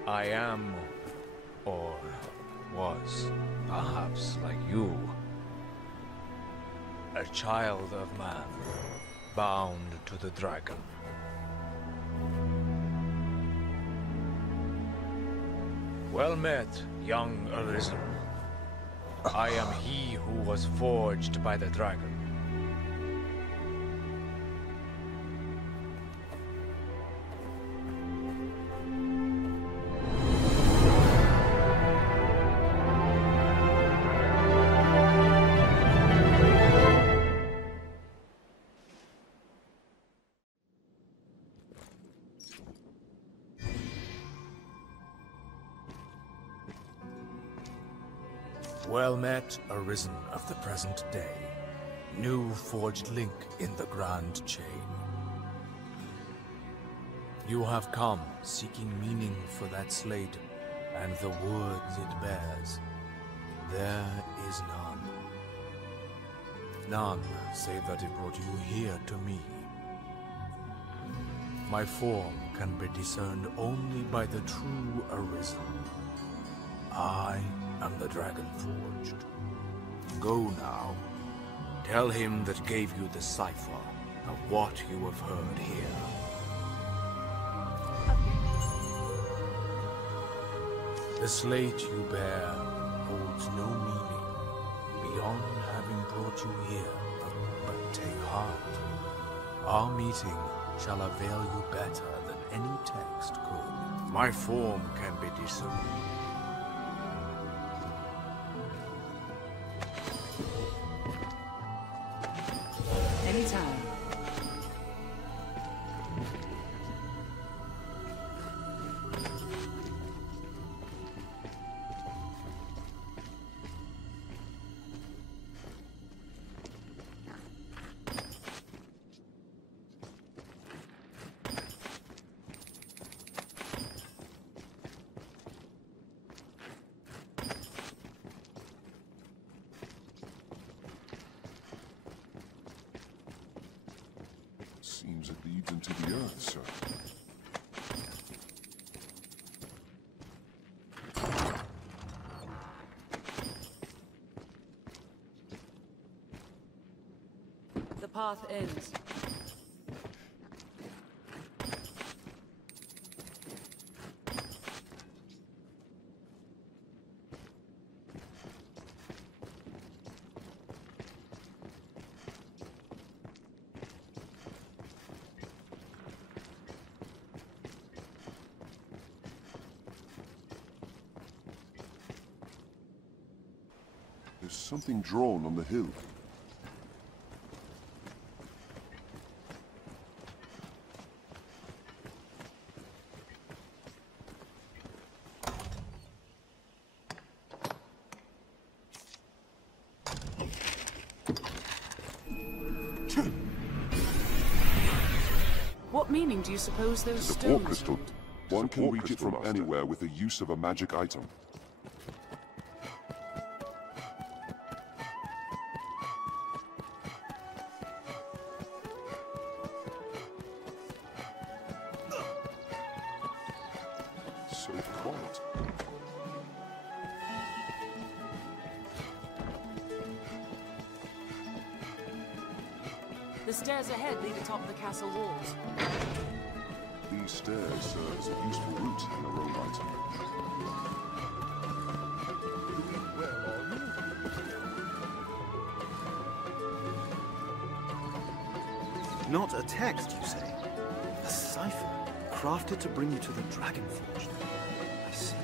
I am, or was, perhaps like you, a child of man, bound to the dragon. Well met, young Arisen. I am he who was forged by the dragon. Well met, Arisen of the present day. New forged link in the grand chain. You have come seeking meaning for that slate and the words it bears. There is none. None, save that it brought you here to me. My form can be discerned only by the true Arisen. I am the Dragon Forged. Go now. Tell him that gave you the cipher of what you have heard here. The slate you bear holds no meaning beyond having brought you here. But take heart. Our meeting shall avail you better than any text could. My form can be discerned. Anytime. Seems it leads into the earth, sir. The path ends. There's something drawn on the hill. What meaning do you suppose those The stones? Fort Crystal. One can reach it from anywhere with the use of a magic item. So quiet. The stairs ahead lead atop the castle walls. These stairs serve as a useful route in a road item. Not a text, you say? A cipher, crafted to bring you to the Dragon Forged. I see.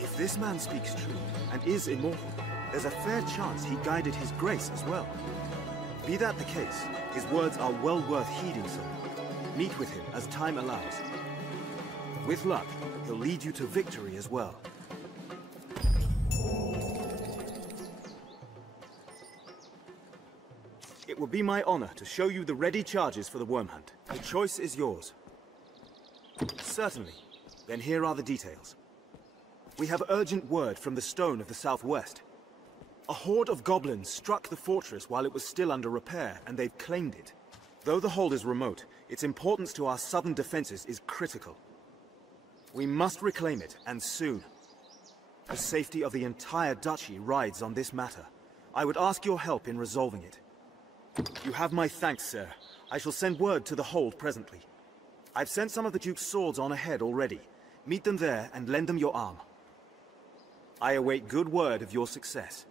If this man speaks true, and is immortal, there's a fair chance he guided his grace as well. Be that the case, his words are well worth heeding, sir. Meet with him as time allows. With luck, he'll lead you to victory as well. It will be my honor to show you the ready charges for the worm hunt. The choice is yours. Certainly. Then here are the details. We have urgent word from the Stone of the Southwest. A horde of goblins struck the fortress while it was still under repair, and they've claimed it. Though the hold is remote, its importance to our southern defenses is critical. We must reclaim it, and soon. The safety of the entire duchy rides on this matter. I would ask your help in resolving it. You have my thanks, sir. I shall send word to the hold presently. I've sent some of the Duke's swords on ahead already. Meet them there and lend them your arm. I await good word of your success.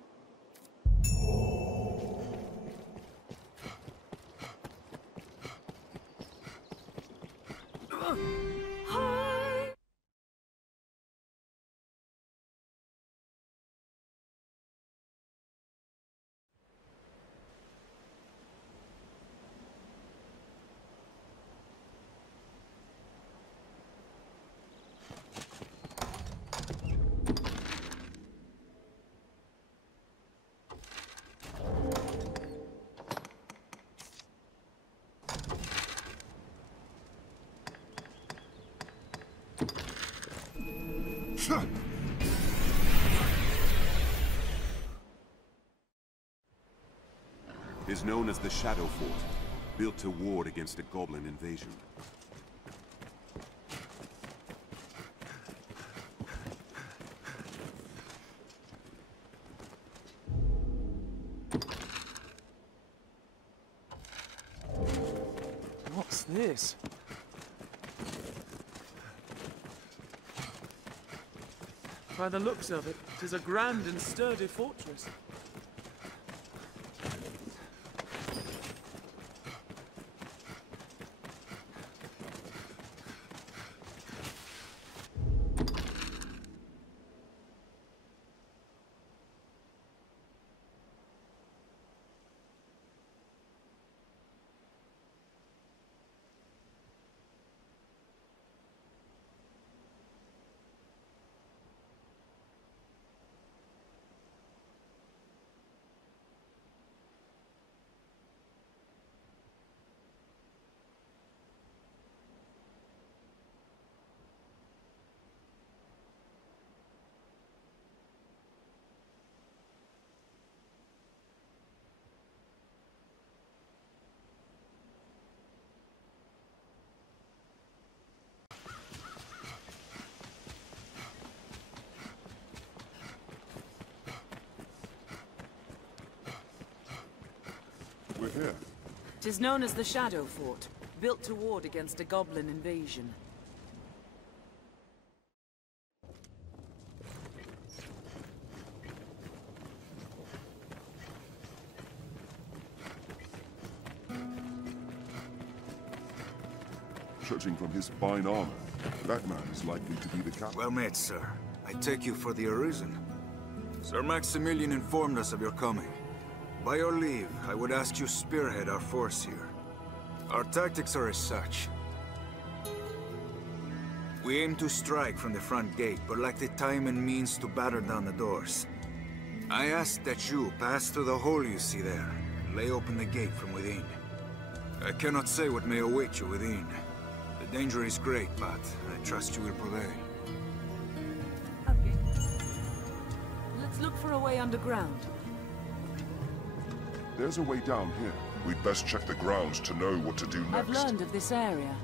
Is known as the Shadow Fort, built to ward against a goblin invasion. this? By the looks of it, 'tis a grand and sturdy fortress. We're here. 'Tis known as the Shadow Fort, built to ward against a goblin invasion. Judging from his fine armor, that man is likely to be the captain. Well met, sir. I take you for the Arisen. Sir Maximilian informed us of your coming. By your leave, I would ask you spearhead our force here. Our tactics are as such. We aim to strike from the front gate, but lack the time and means to batter down the doors. I ask that you pass through the hole you see there, and lay open the gate from within. I cannot say what may await you within. The danger is great, but I trust you will prevail. Okay. Let's look for a way underground. There's a way down here. We'd best check the grounds to know what to do next. I've learned of this area.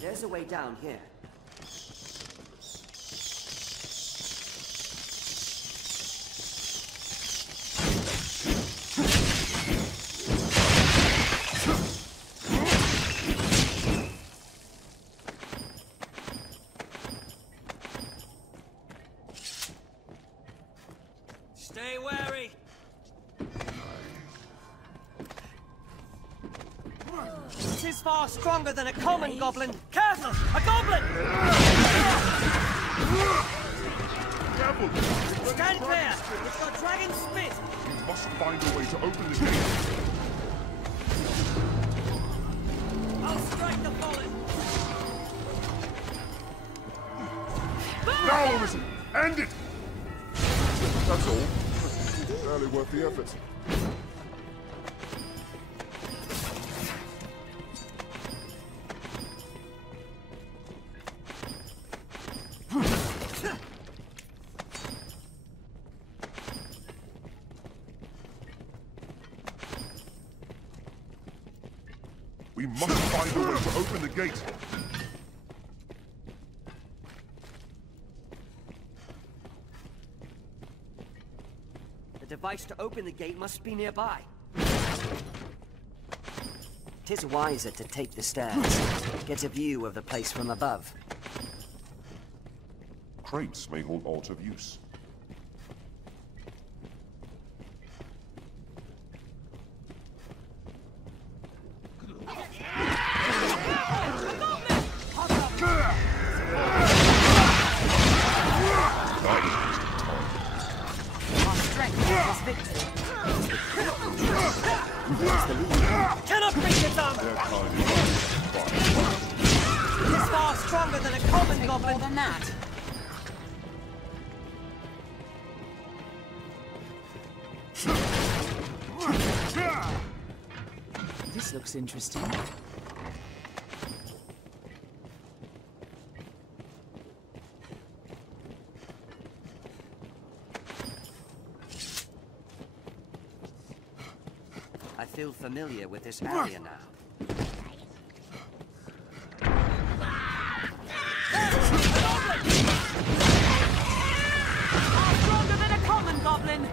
There's a way down here. Stay wary. Tis far stronger than a common goblin. Careful! A goblin! Careful! Stand clear! It's got dragon spit! We must find a way to open the gate. I'll strike the fallen! Now, Arisen! End it! That's all. Barely worth the effort. We must find a way to open the gate. The device to open the gate must be nearby. 'Tis wiser to take the stairs. Get a view of the place from above. Crates may hold alt of use. Cannot reach its armor! It's far stronger than a common goblin. More than that. This looks interesting. familiar with this area now. Stronger than a common goblin!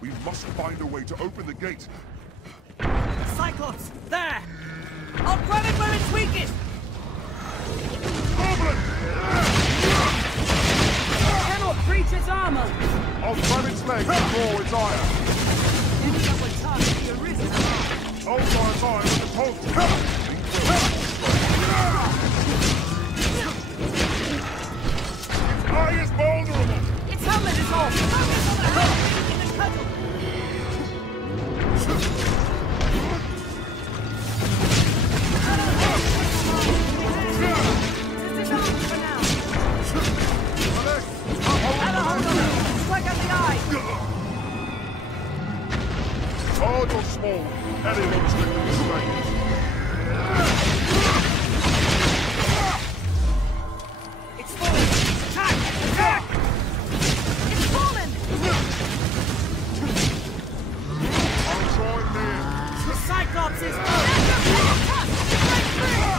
We must find a way to open the gate. The Cyclops! There! I'll grab it where it's weakest! Goblin! I cannot breach its armor! I'll grab its legs and claw its iron. Maybe that would target the Arisen. Hold by its iron with the pole. Its eye is vulnerable! Its helmet is off! Focus on the helmet! In the cudgel! Large or small, anyone strictly restrained. It's falling! Attack! Attack! It's fallen! I'll draw it near. The Cyclops is falling! Break through!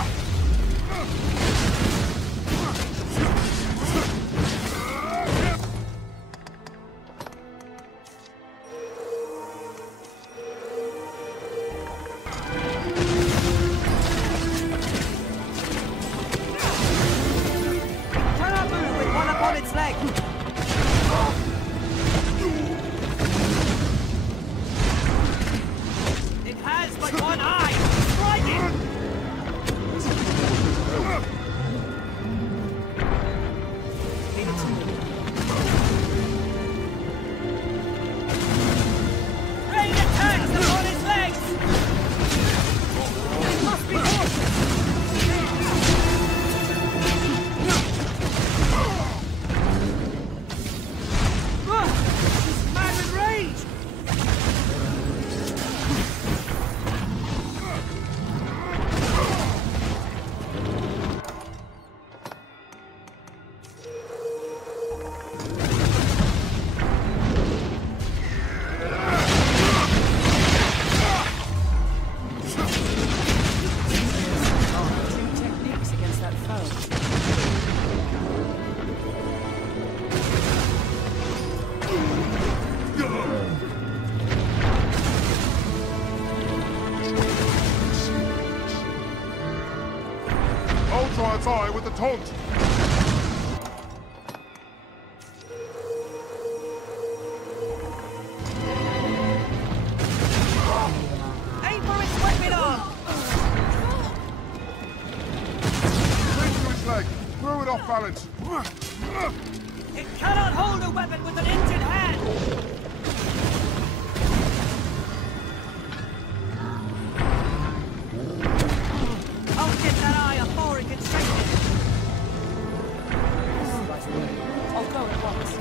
Thought's eye with the taunt! Aim for its weapon arm! Cling to its leg! Throw it off balance! It cannot hold a weapon with an injured hand! I'll get that eye before it can straighten it! I'll go at once.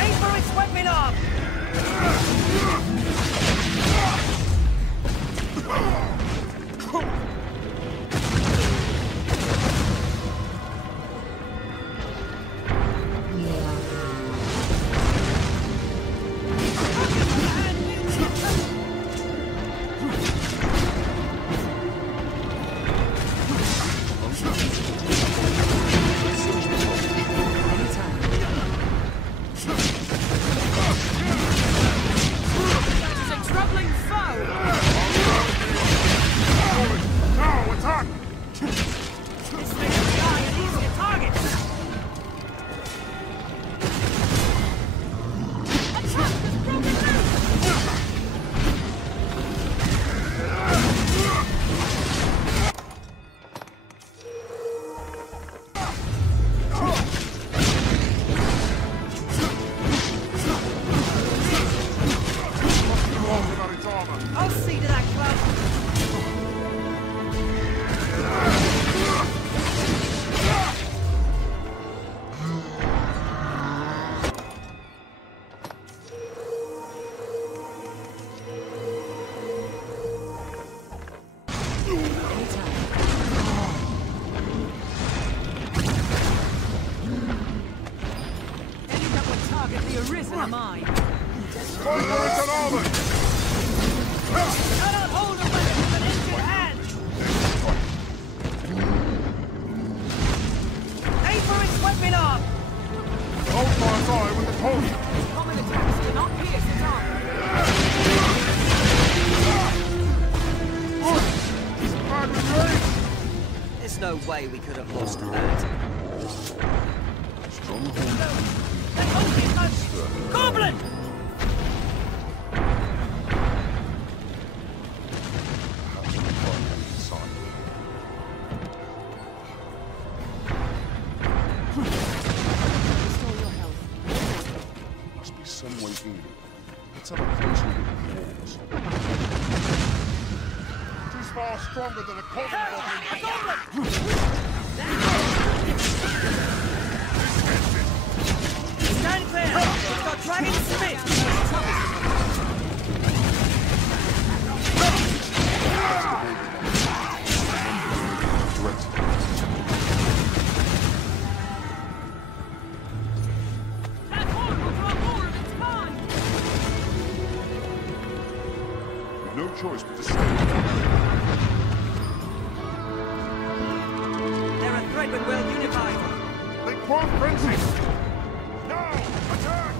Aim for its weapon arm! I'll see to that, club! Any that would target the Arisen are mine. Cannot hold a weapon with an injured hand! Aim for its weapon arm! Hold Thought's eye with the taunt! Common attacks cannot pierce its armor. There's no way we could have lost that. Goblin! Must be some way in. Let's have a closer look at the walls. It is far stronger than a common goblin. Stand clear! We've got dragon spit! That horn will draw more of its kind. We've no choice but to stay. They're a threat when well unified. They quote frenzy! Now! Attack!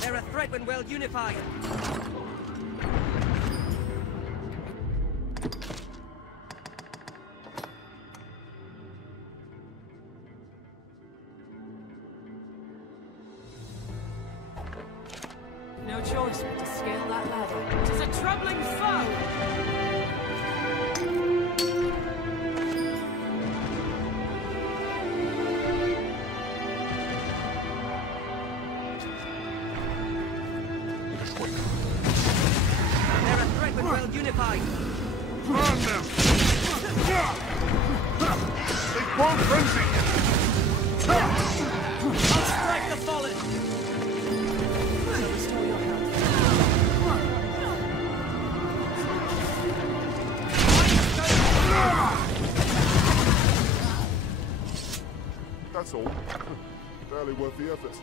They're a threat when well unified. No choice but to scale that ladder. 'Tis a troubling foe! Just wait. They're a threat when well unified. Burn them! They quote frenzy! I'll strike the fallen! Restore your health. That's all. Barely worth the effort.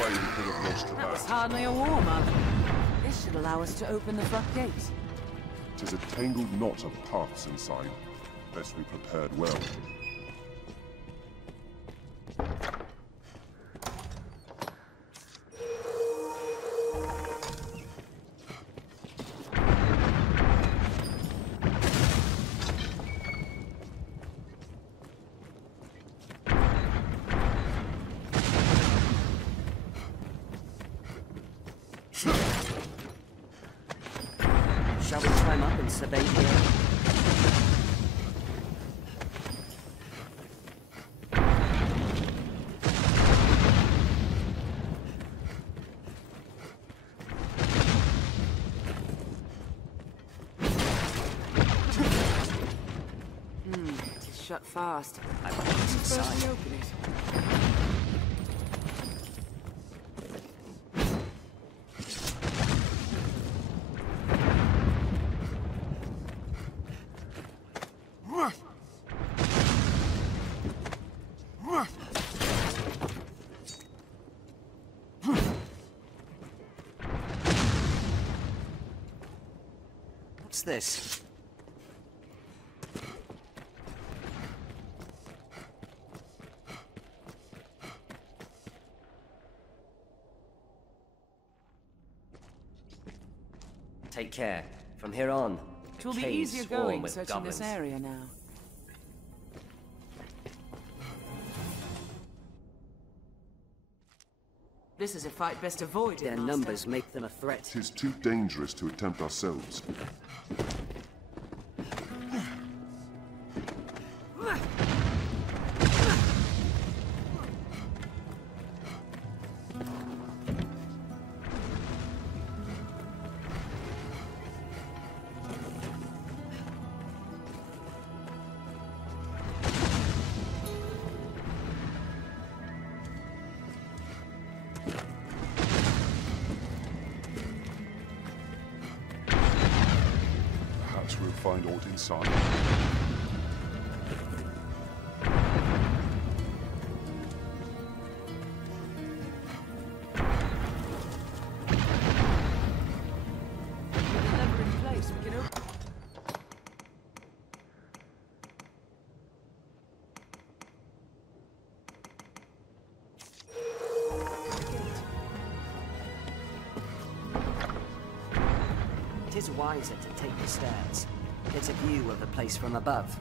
way we could have lost your That was back. hardly a warm-up. This should allow us to open the front gate. 'Tis a tangled knot of paths inside. Best be prepared well. Shall we climb up and survey the area? It is shut fast. I want it Suppose inside. we open it. What's this? Take care. From here on, It will be caves easier swarm going with searching goblins. this area now. This is a fight best avoided, Their Master. numbers make them a threat. 'Tis too dangerous to attempt ourselves. Perhaps we'll find aught inside. With the lever in place, we can open. It is wiser to take the stairs. Get a view of the place from above.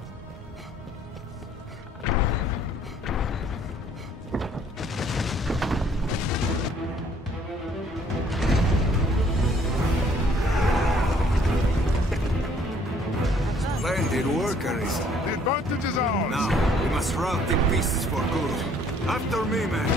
Splendid work, Arisen. The advantage is ours! Now, we must rout the beasts for good. After me, man.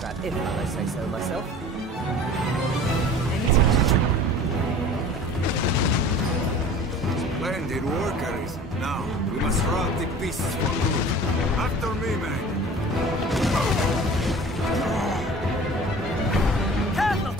That if I say so myself. Splendid work, Arisen. Now, we must rout the beasts for good. After me, man. Careful!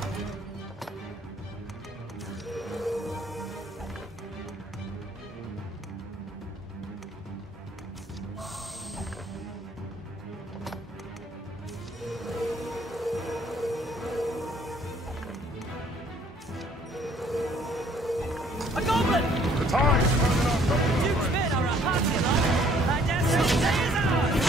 A goblin! The tide's coming up! Duke's men are a party lot! I dare say stay is ours!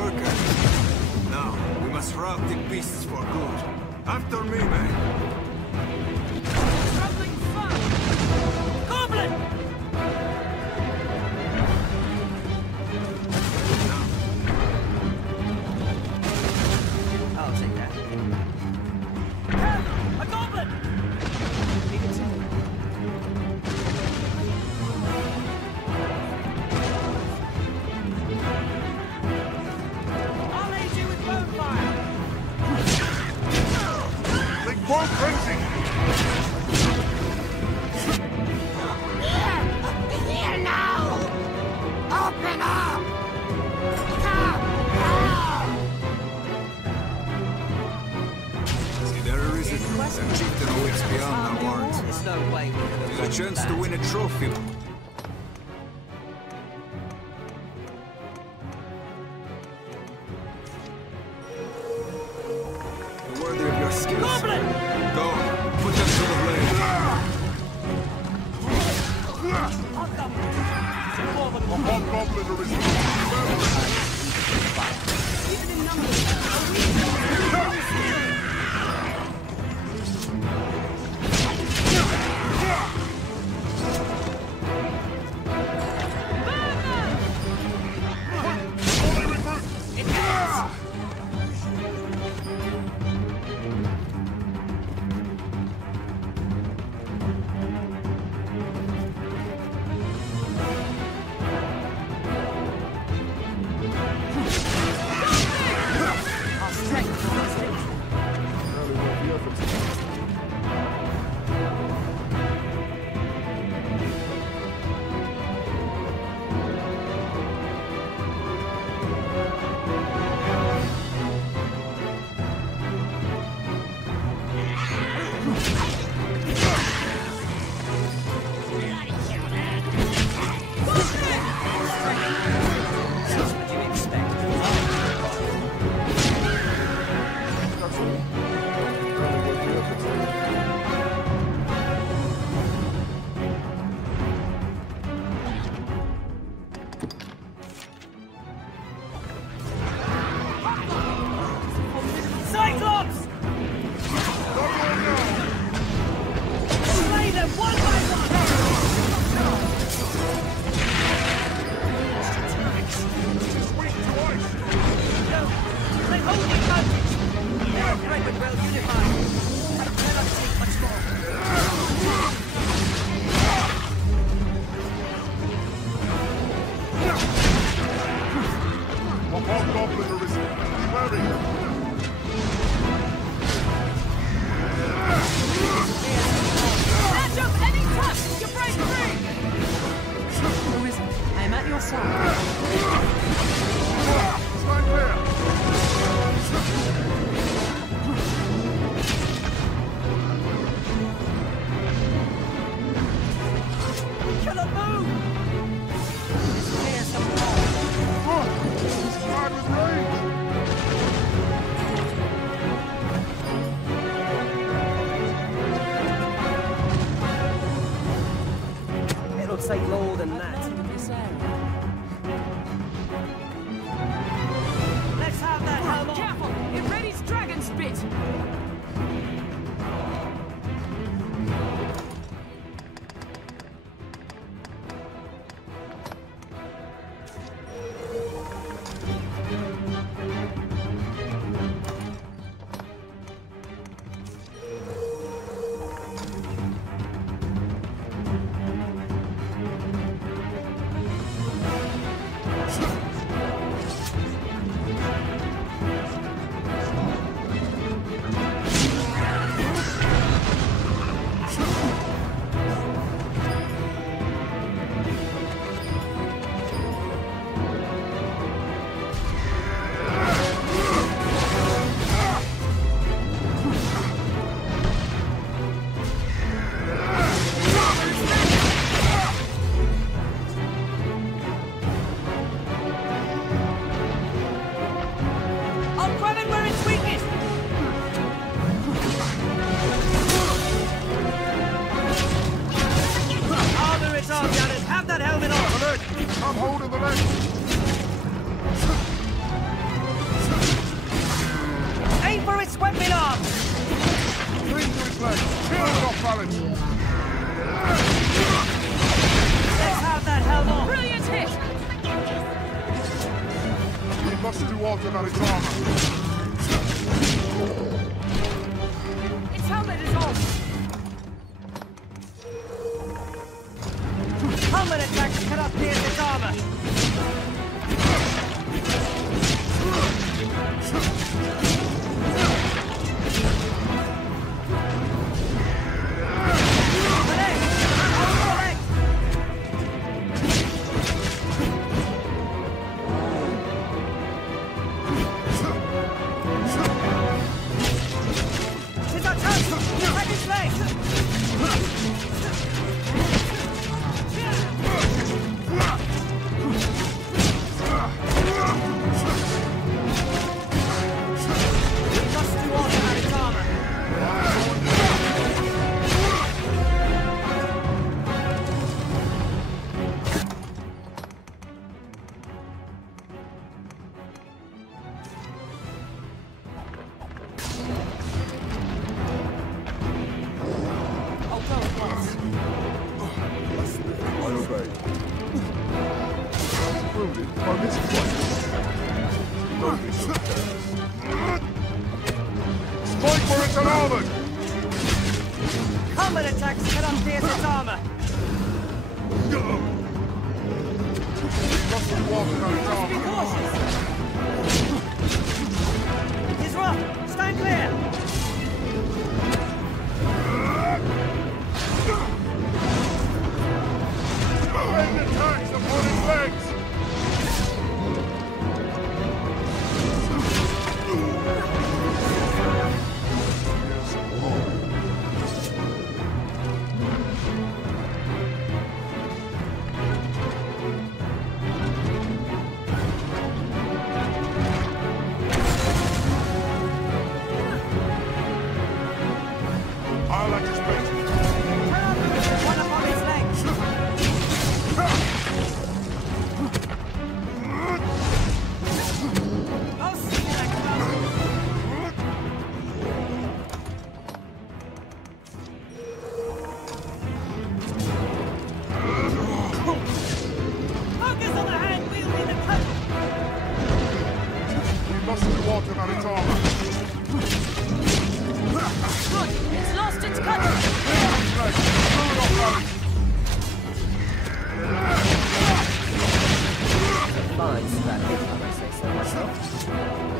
work at it. Now, we must rout the beasts for good. After me, man. Traveling fun! Goblin! I'll take that. A goblin! Leave it to me. I'll aid you with bonfire! Like more frenzy! Here now! Open up! See, there Arisen. That chieftain awaits beyond our warrant. There's no way we could have There's a chance to win a trophy. We're worthy of your skills. Goblin! Go, put them to the blade. A hobgoblin Arisen! Even in numbers, Cyclops! Slay them one by one! No, they hold the advantage! Right, but well unified. Cannot take much A hobgoblin Arisen! Marry! Snatch up any touch! You break free! Arisen, I am at your side. Stand clear! Cannot move! He's mad with rage! It'll take more than that. Let's have that helm on! Careful! It readies dragon spit! about its armor. Its helmet is off! Helmet attacks cannot pierce its armor!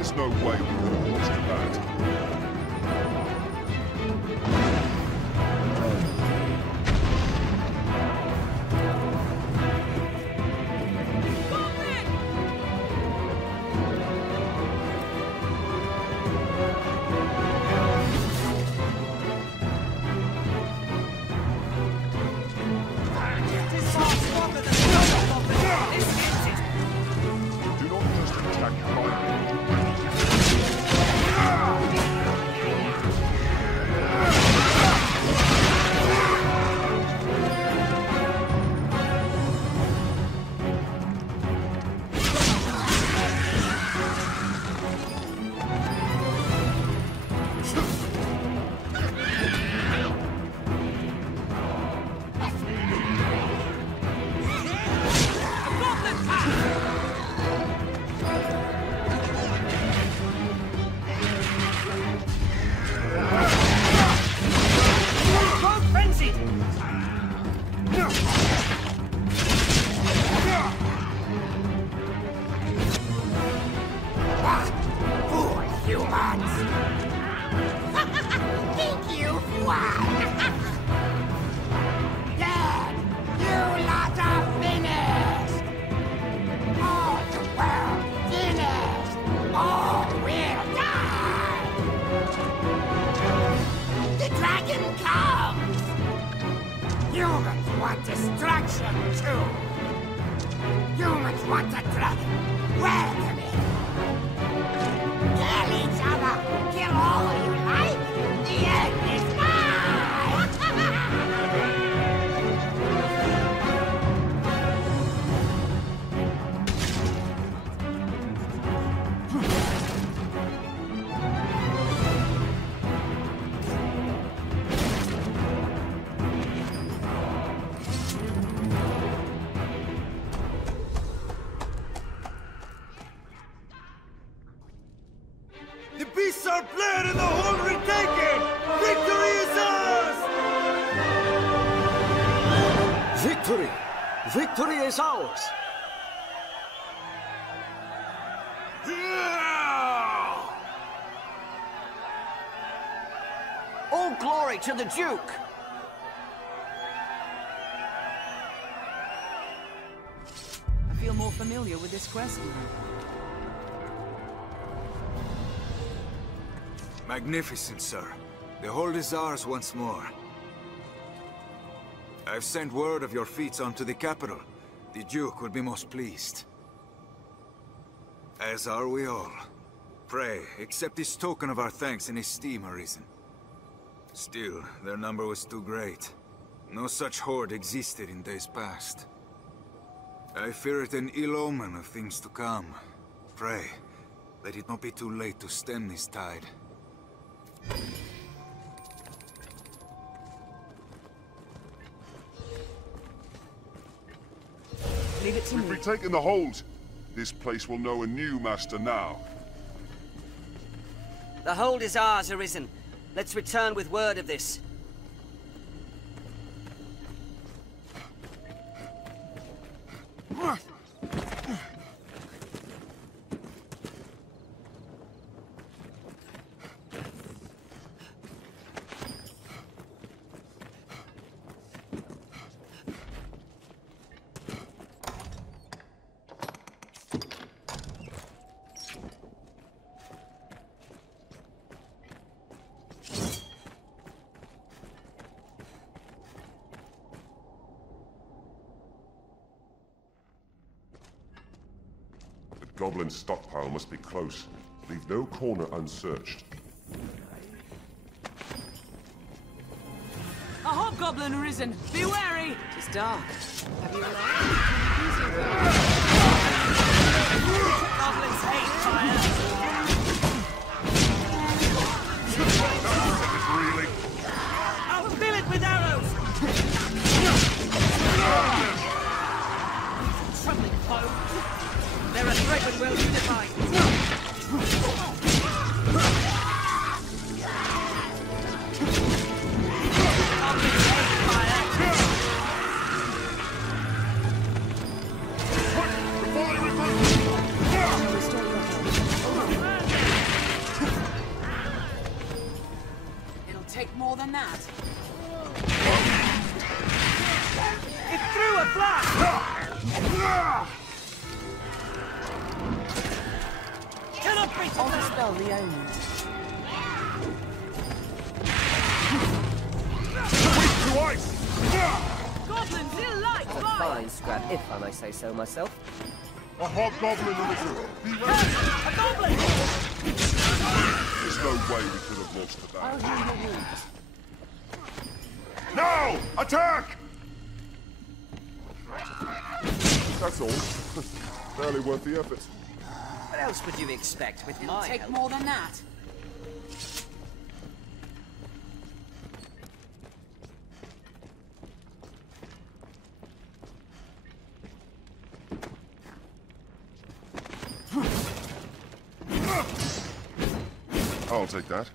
There's no way we could have watched that. our plan and the whole retaken! Victory is ours! Victory! Victory is ours! All glory to the Duke! I feel more familiar with this quest now. Magnificent, sir. The hold is ours once more. I've sent word of your feats onto the capital. The Duke will be most pleased. As are we all. Pray, accept this token of our thanks and esteem, Arisen. Still, their number was too great. No such horde existed in days past. I fear it an ill omen of things to come. Pray, let it not be too late to stem this tide. Leave it to me. We've retaken the hold. This place will know a new master now. The hold is ours, Arisen. Let's return with word of this. Goblin stockpile must be close. Leave no corner unsearched. A hobgoblin arisen! Be wary! It's dark. Have you Goblins hate fire! Really? I'll fill it with arrows! Troubling foe! They're a threat when well unified. It'll take more than that. It threw a flash! Cannot breach I'll dispel the omen. To ice! Goblins delight A fine scrap, if I may say so myself. A hobgoblin arisen! Beware! A goblin! There's no way we could have lost the I'll battle. heal your wounds. Now! Attack! That's all. Barely worth the effort. What else would you expect with It'll my take help? more than that. I'll take that.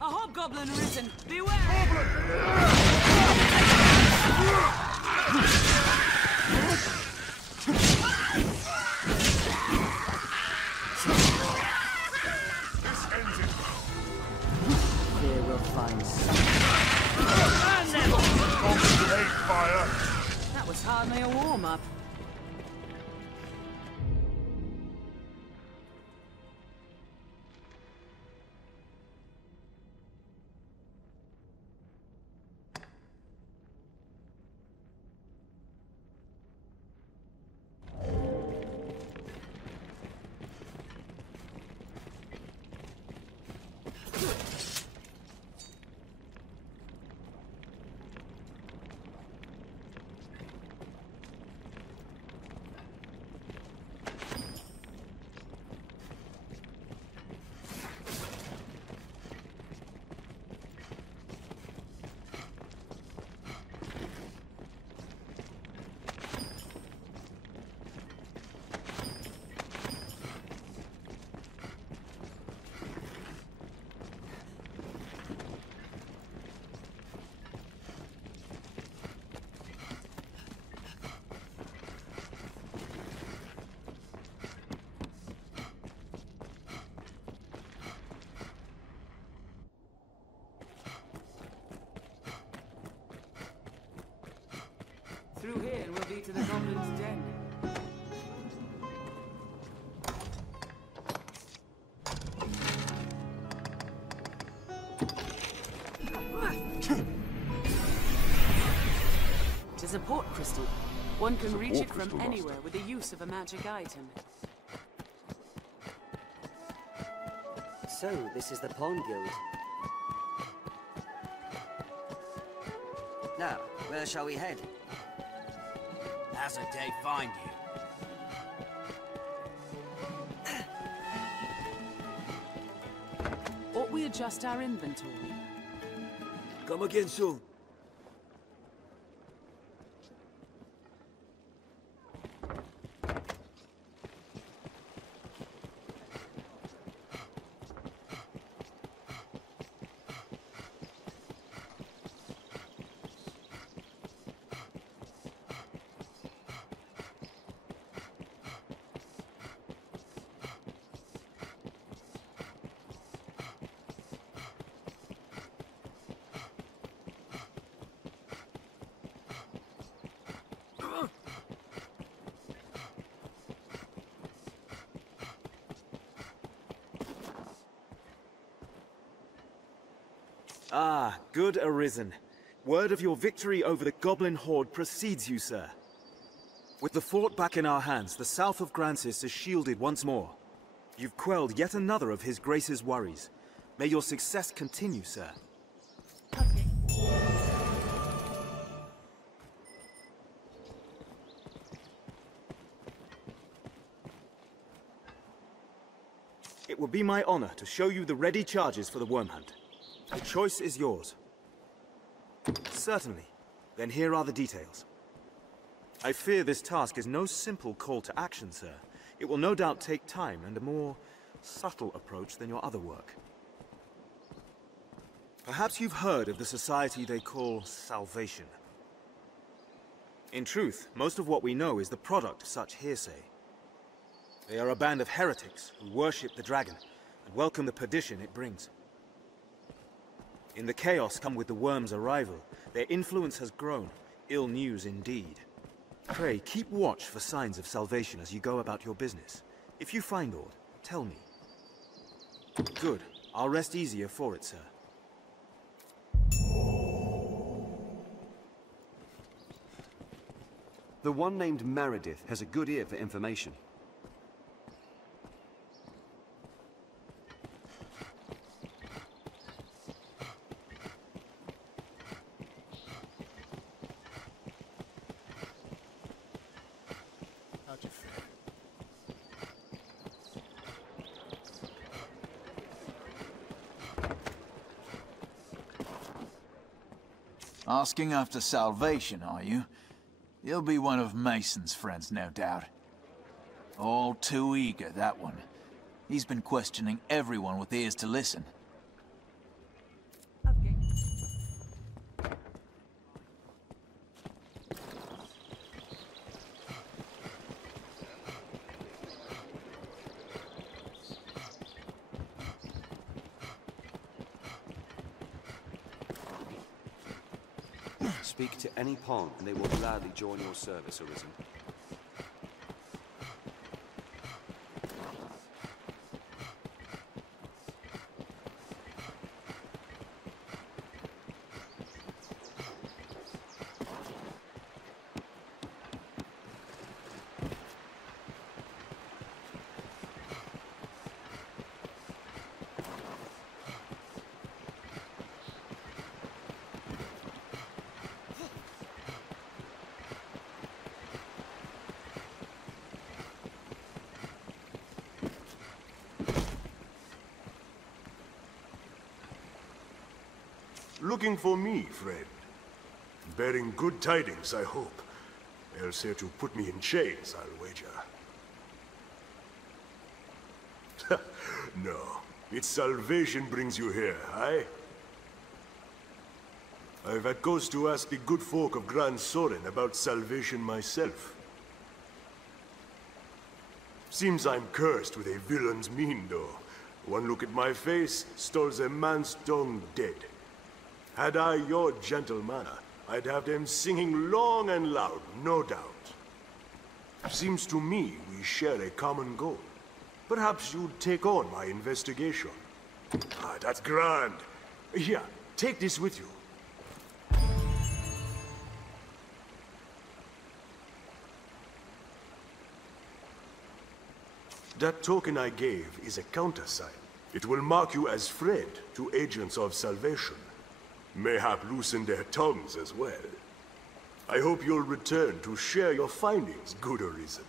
A hobgoblin arisen! Beware! Here we'll find something. Fire! That was hardly a warm-up. lead to the goblin's den. It is a port crystal. One can reach it from anywhere with the use of a magic item. So, this is the Pawn Guild. Now, where shall we head? How's a day find you? Ought we adjust our inventory? Come again soon. Ah, good Arisen. Word of your victory over the goblin horde precedes you, sir. With the fort back in our hands, the south of Grancis is shielded once more. You've quelled yet another of His Grace's worries. May your success continue, sir. It will be my honor to show you the ready charges for the worm hunt. The choice is yours. Certainly. Then here are the details. I fear this task is no simple call to action, sir. It will no doubt take time and a more subtle approach than your other work. Perhaps you've heard of the society they call Salvation. In truth, most of what we know is the product of such hearsay. They are a band of heretics who worship the dragon and welcome the perdition it brings. In the chaos come with the worm's arrival, their influence has grown. Ill news indeed. Pray, keep watch for signs of salvation as you go about your business. If you find aught, tell me. Good. I'll rest easier for it, sir. The one named Meredith has a good ear for information. Asking after salvation, are you? You'll be one of Mason's friends, no doubt. All too eager, that one. He's been questioning everyone with ears to listen. Speak to any pawn, and they will gladly join your service, Arisen. Looking for me, friend. Bearing good tidings, I hope. Else here to put me in chains, I'll wager. No, it's salvation brings you here, aye? I've had cause to ask the good folk of Gran Soren about salvation myself. Seems I'm cursed with a villain's mien, though. One look at my face stalls a man's tongue dead. Had I your gentle manner, I'd have them singing long and loud, no doubt. Seems to me we share a common goal. Perhaps you'd take on my investigation. Ah, that's grand. Here, take this with you. That token I gave is a countersign. It will mark you as Fred to Agents of Salvation. Mayhap loosen their tongues as well. I hope you'll return to share your findings, good Arisen.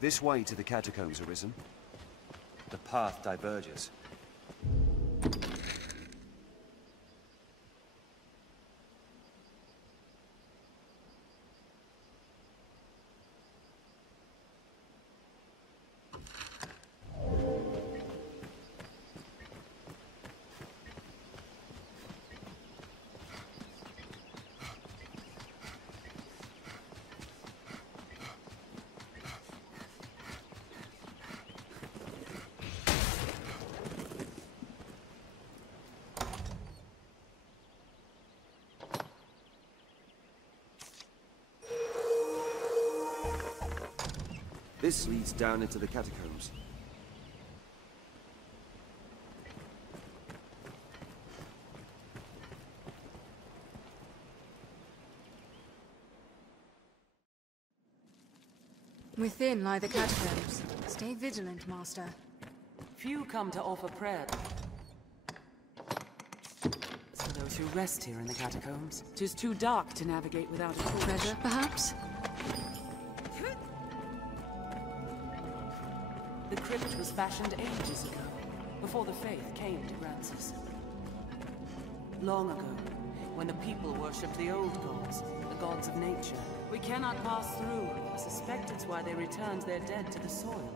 This way to the catacombs, Arisen. The path diverges. This leads down into the catacombs. Within lie the catacombs. Stay vigilant, Master. Few come to offer prayer. As for those who rest here in the catacombs, 'tis too dark to navigate without a torch. Treasure, perhaps? The crypt was fashioned ages ago, before the faith came to Grancis. Long ago, when the people worshipped the old gods, the gods of nature. We cannot pass through. I suspect it's why they returned their dead to the soil,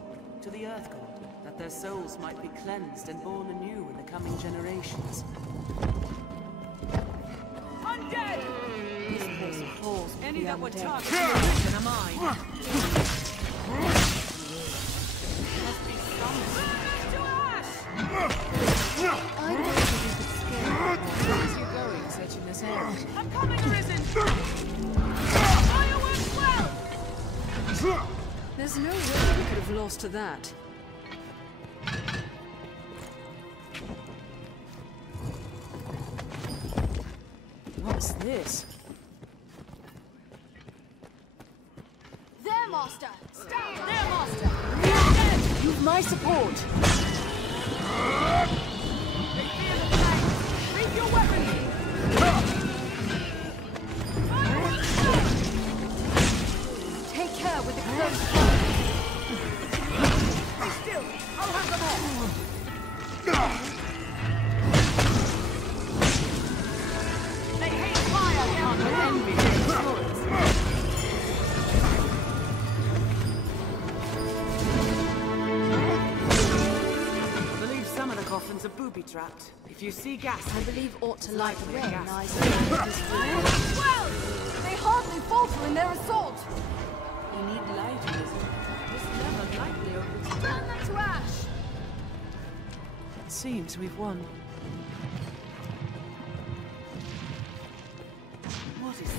to the earth god, that their souls might be cleansed and born anew in the coming generations. Undead! This place falls with Any the that would undead. target the Arisen are mine. Must be something. To ash! I don't think you could scare me. Where is you going, searching this out? I'm coming, Arisen! Fireworks well! There's no way we could have lost to that. What's this? There, Master! Stand! There, Master! You've my support! They fear the flames! Reap your weapons! Take care with the close fire. Be still! I'll have them all! They hate fire down With there! envy, their swords. I believe some of the coffins are booby-trapped. If you see gas, I believe ought to light the likely a way gas. lies Well! They hardly falter in their assault! You need light, Arisen. This never likely opens. Burn them to ash! It seems we've won. What is that?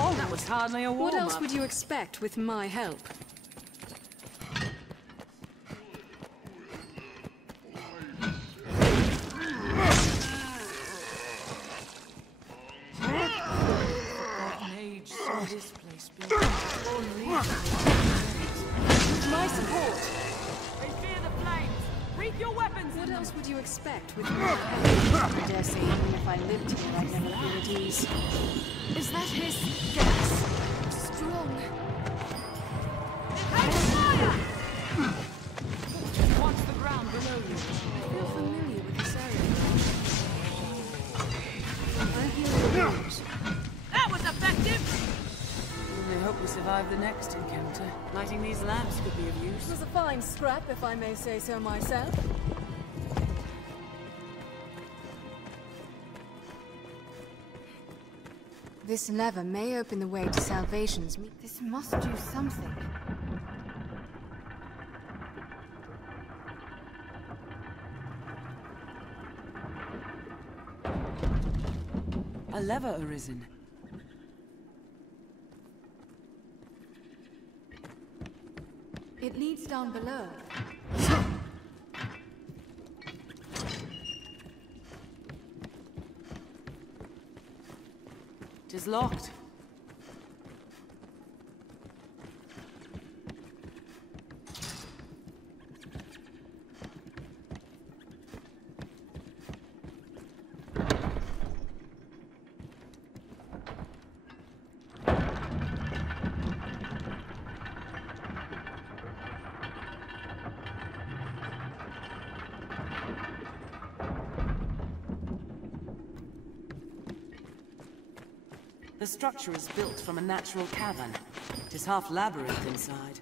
Oh, that was hardly a warm-up. What else would you expect with my help? Age saw this place built. With my support! They fear the flames! Reap your weapons! What else would you expect with my help? I dare say even if I lived here, I'd never feel at ease. Is that his gas? Strong. Hang fire! Watch the ground below you. I feel familiar with this area. I hear the wounds. That was effective! I hope we survive the next encounter. Lighting these lamps could be of It use. was a fine scrap, if I may say so myself. This lever may open the way to Salvation's meat. This must do something. A lever, Arisen. It leads down below. It is locked. The structure is built from a natural cavern. It is half labyrinth inside.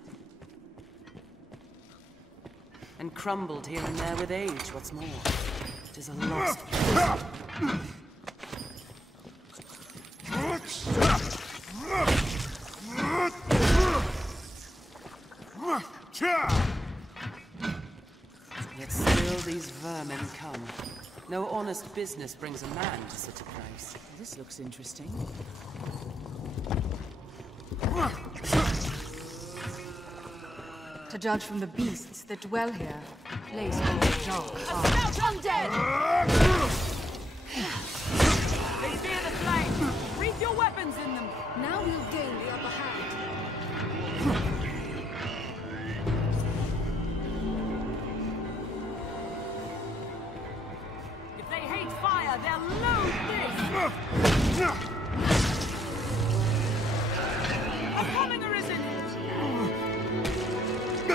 And crumbled here and there with age, what's more. It is a lost prison. Yet still these vermin come. No honest business brings a man to such a place. This looks interesting. To judge from the beasts that dwell here, the place holds dark heart. Undead! They fear the flame! Wreath your weapons in them! Now we'll gain the upper hand. If they hate fire, they'll loathe this! I'm coming, Arisen! Be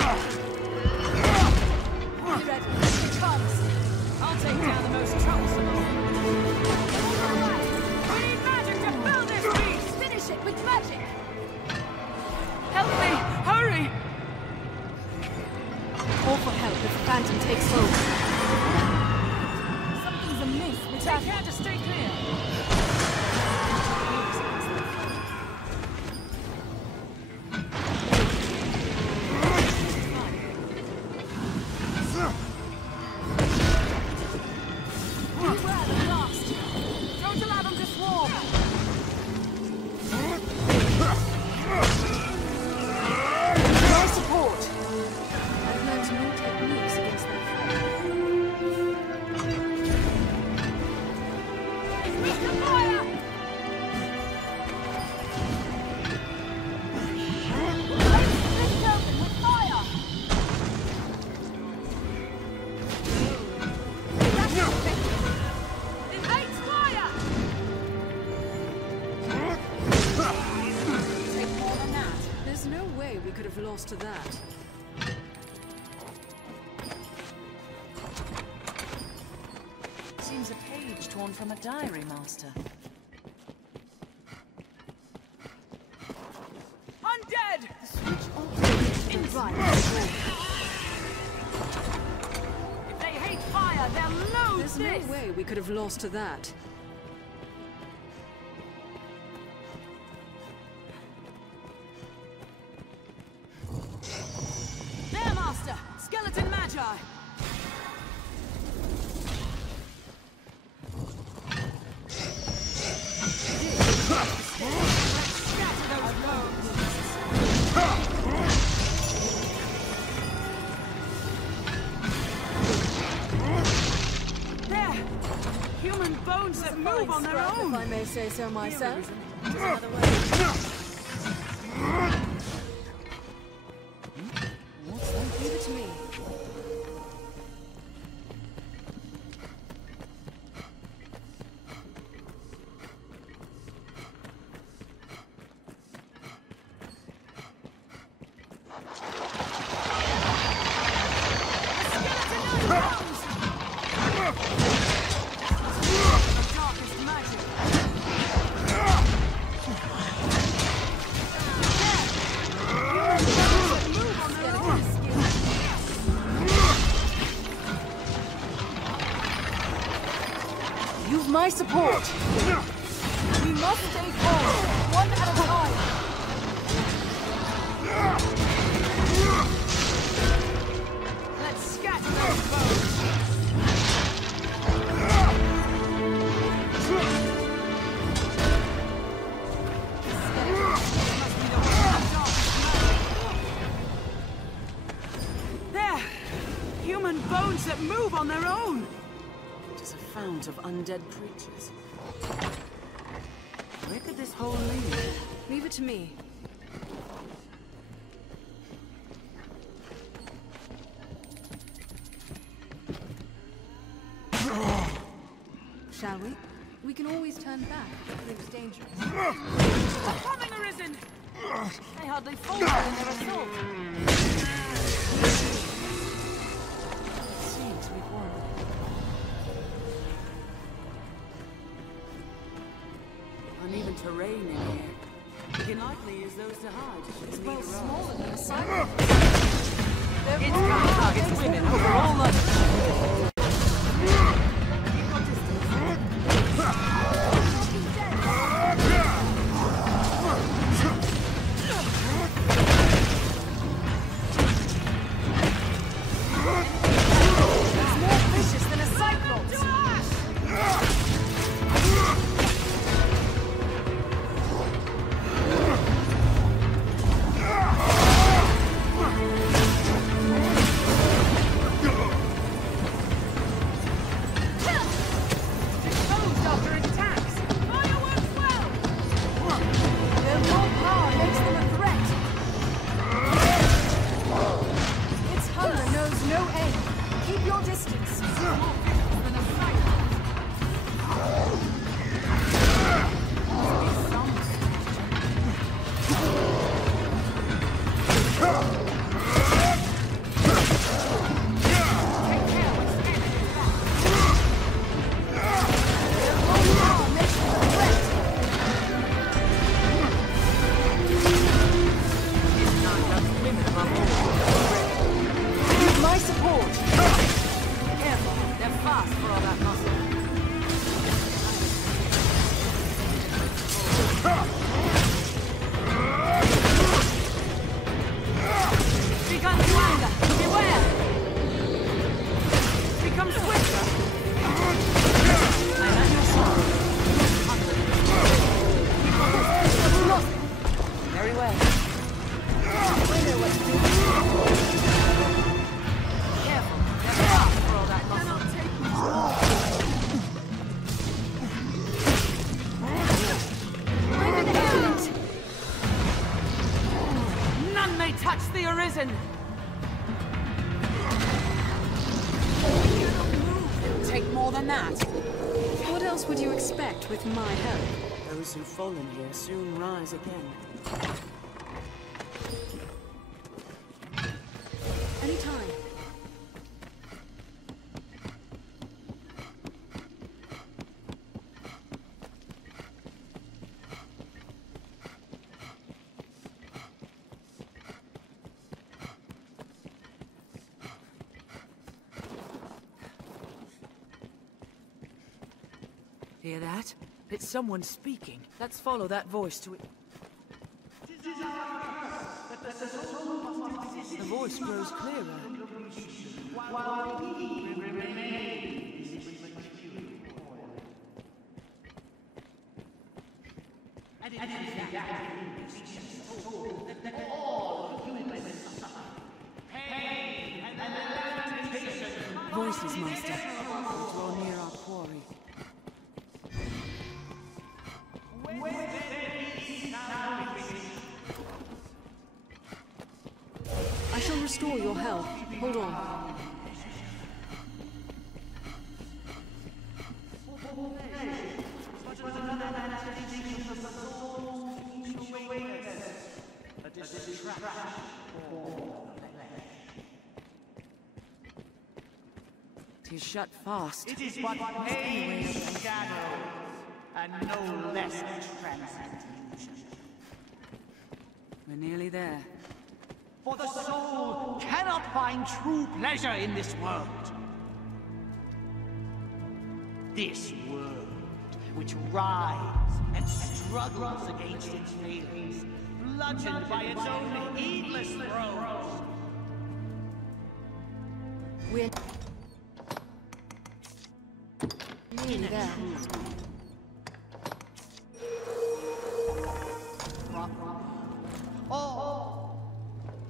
ready. Here it comes. I'll take down the most troublesome of them. Alright. We need magic to fill this beast! Finish it with magic. Help me! Hurry! Call for help if the Phantom takes hold. Something's amiss with Take care to stay clear! To that. Seems a page torn from a diary, Master. Undead! The switch operates right. If they hate fire, they'll loathe There's this! no way we could have lost to that. There, Master! Skeleton Magi! Scatter those bones! There! Human bones that move on their own! If I may say so myself. Another way. Leave it to me. My support. We We must stay calm, one at a time. Let's scatter those foes. There! Human bones that move on their own! It is a fount of undead creatures. Where could this hole lead? Leave it to me. Shall we? We can always turn back if it proves dangerous. Coming, Arisen! They hardly faltered in their assault. It seems we've won. Uneven terrain in here. We can likely use those to hide. It's well smaller than a cycle. Its gun targets women over all others. Touch the Arisen! It'll take more than that. What else would you expect with my help? Those who've fallen here soon rise again. Anytime. Hear that? It's someone speaking. Let's follow that voice to it. The voice grows clearer. Voices, Master. We draw near our quarry. I shall restore your health. Hold on. Tis shut fast. It is but pain and shadow, and no less transcendental. We're nearly there. For the soul cannot find true pleasure in this world. This world which rides and struggles against its failings, bludgeoned by its own heedless throes. We're nearly there. Oh,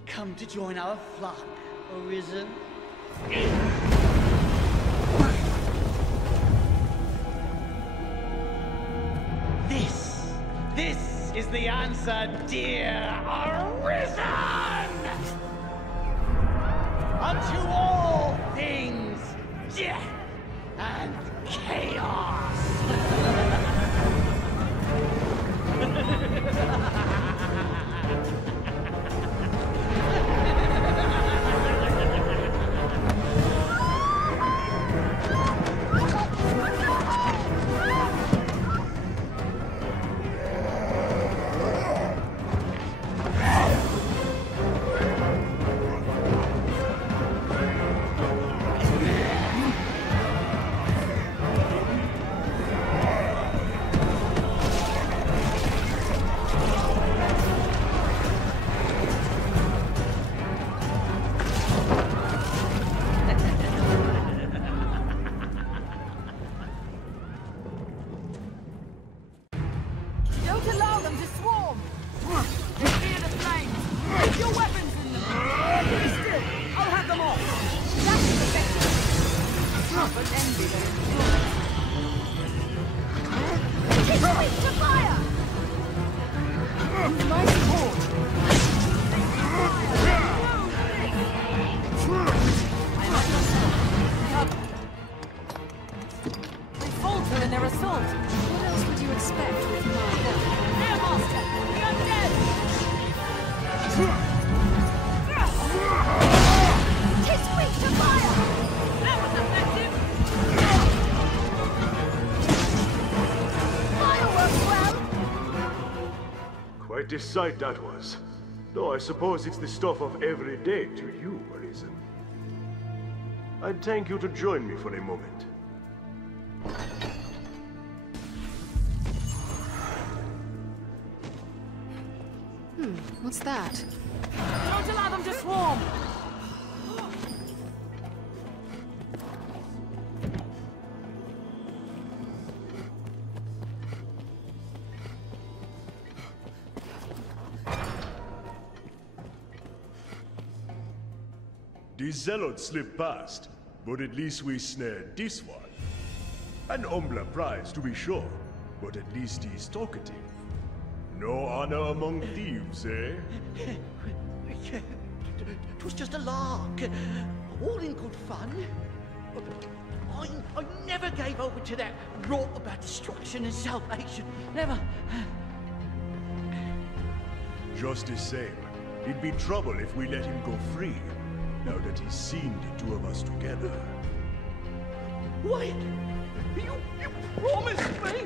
come to join our flock, Arisen. This is the answer, dear Arisen! Unto all things, death and chaos! Don't allow them to swarm! They fear the flames! Put your weapons in them! Be still! I'll have them off! That's effective! But envy their influence. Keep weak to fire! Use my support! They falter in their assault. What else would you expect with my help? Air Master! The undead! Keep weak to fire! That was effective! Fireworks well! Quite a sight that was. Though I suppose it's the stuff of every day to you, Arisen. I'd thank you to join me for a moment. What's that? Don't allow them to swarm! The zealots slipped past, but at least we snared this one. An humbler prize, to be sure, but at least he's talkative. No honor among thieves, eh? It was just a lark. All in good fun. I never gave over to that rot about destruction and salvation. Never. Just the same, it'd be trouble if we let him go free, now that he's seen the two of us together. Wait! You promised me!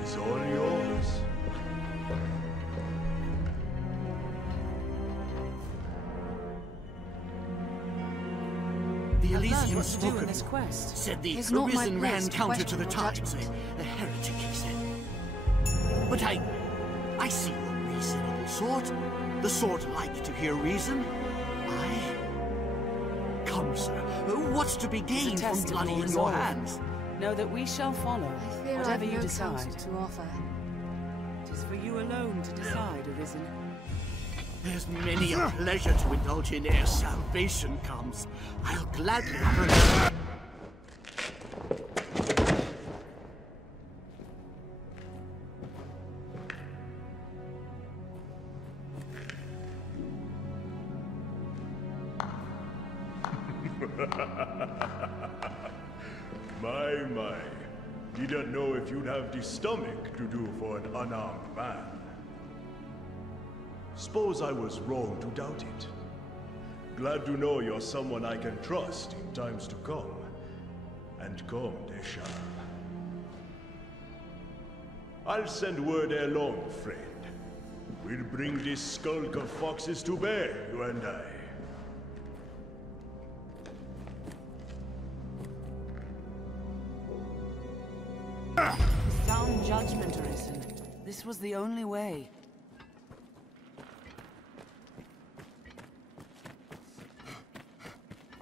He's all yours. The I've learned Elysian what to do in spoken this quest. said the It's not my Arisen place ran to counter to question the your times. judgment. A heretic, he said. But I see a reasonable sort. The sort like to hear reason. Come, sir. What's to be gained from test of bloody your in your resolve. hands? Know that we shall follow, I fear whatever I've you no decide. counsel to offer. It is for you alone to decide, Arisen. There's many a pleasure to indulge in ere salvation comes. I'll gladly have My. Didn't know if you'd have the stomach to do for an unarmed man. Suppose I was wrong to doubt it. Glad to know you're someone I can trust in times to come. And come they shall. I'll send word ere long, friend. We'll bring this skulk of foxes to bear, you and I. Sound judgment, Arisen. This was the only way.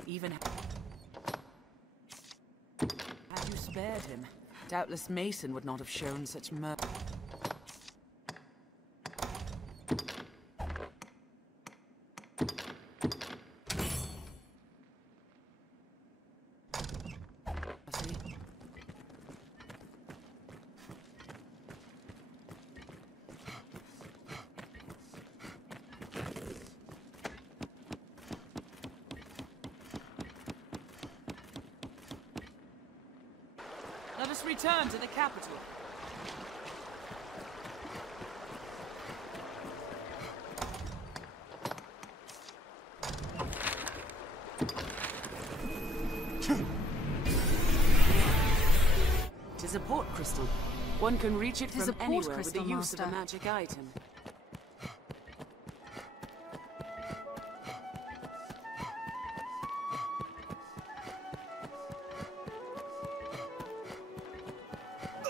Even had you spared him, doubtless Mason would not have shown such mercy. Let us return to the capital. It is a port crystal. One can reach it from anywhere with the use of a magic item.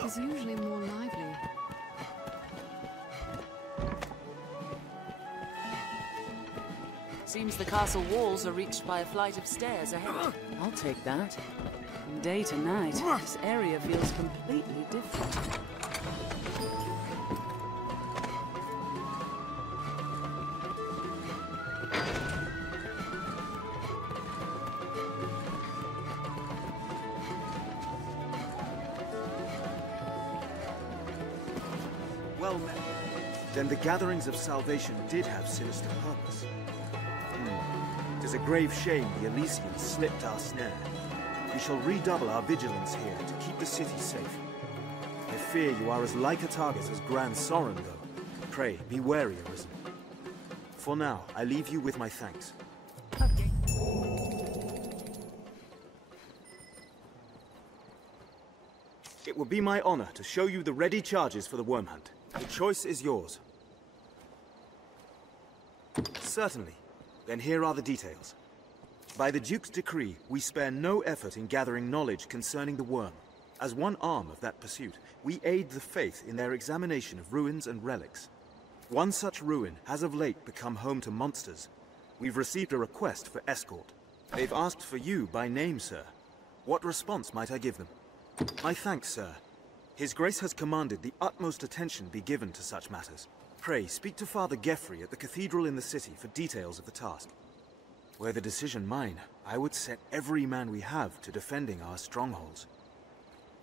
He's usually more lively. Seems the castle walls are reached by a flight of stairs ahead. I'll take that. From day to night, this area feels completely different. Well met. Then the gatherings of salvation did have sinister purpose. It is a grave shame the Elysians slipped our snare. We shall redouble our vigilance here to keep the city safe. I fear you are as like a target as Grand Sorin, though. Pray, be wary, Arisen. For now, I leave you with my thanks. It will be my honor to show you the ready charges for the worm hunt. The choice is yours. Certainly. Then here are the details. By the Duke's decree, we spare no effort in gathering knowledge concerning the worm. As one arm of that pursuit, we aid the faith in their examination of ruins and relics. One such ruin has of late become home to monsters. We've received a request for escort. They've asked for you by name, sir. What response might I give them? My thanks, sir. His Grace has commanded the utmost attention be given to such matters. Pray, speak to Father Geoffrey at the cathedral in the city for details of the task. Were the decision mine, I would set every man we have to defending our strongholds.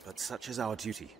But such is our duty.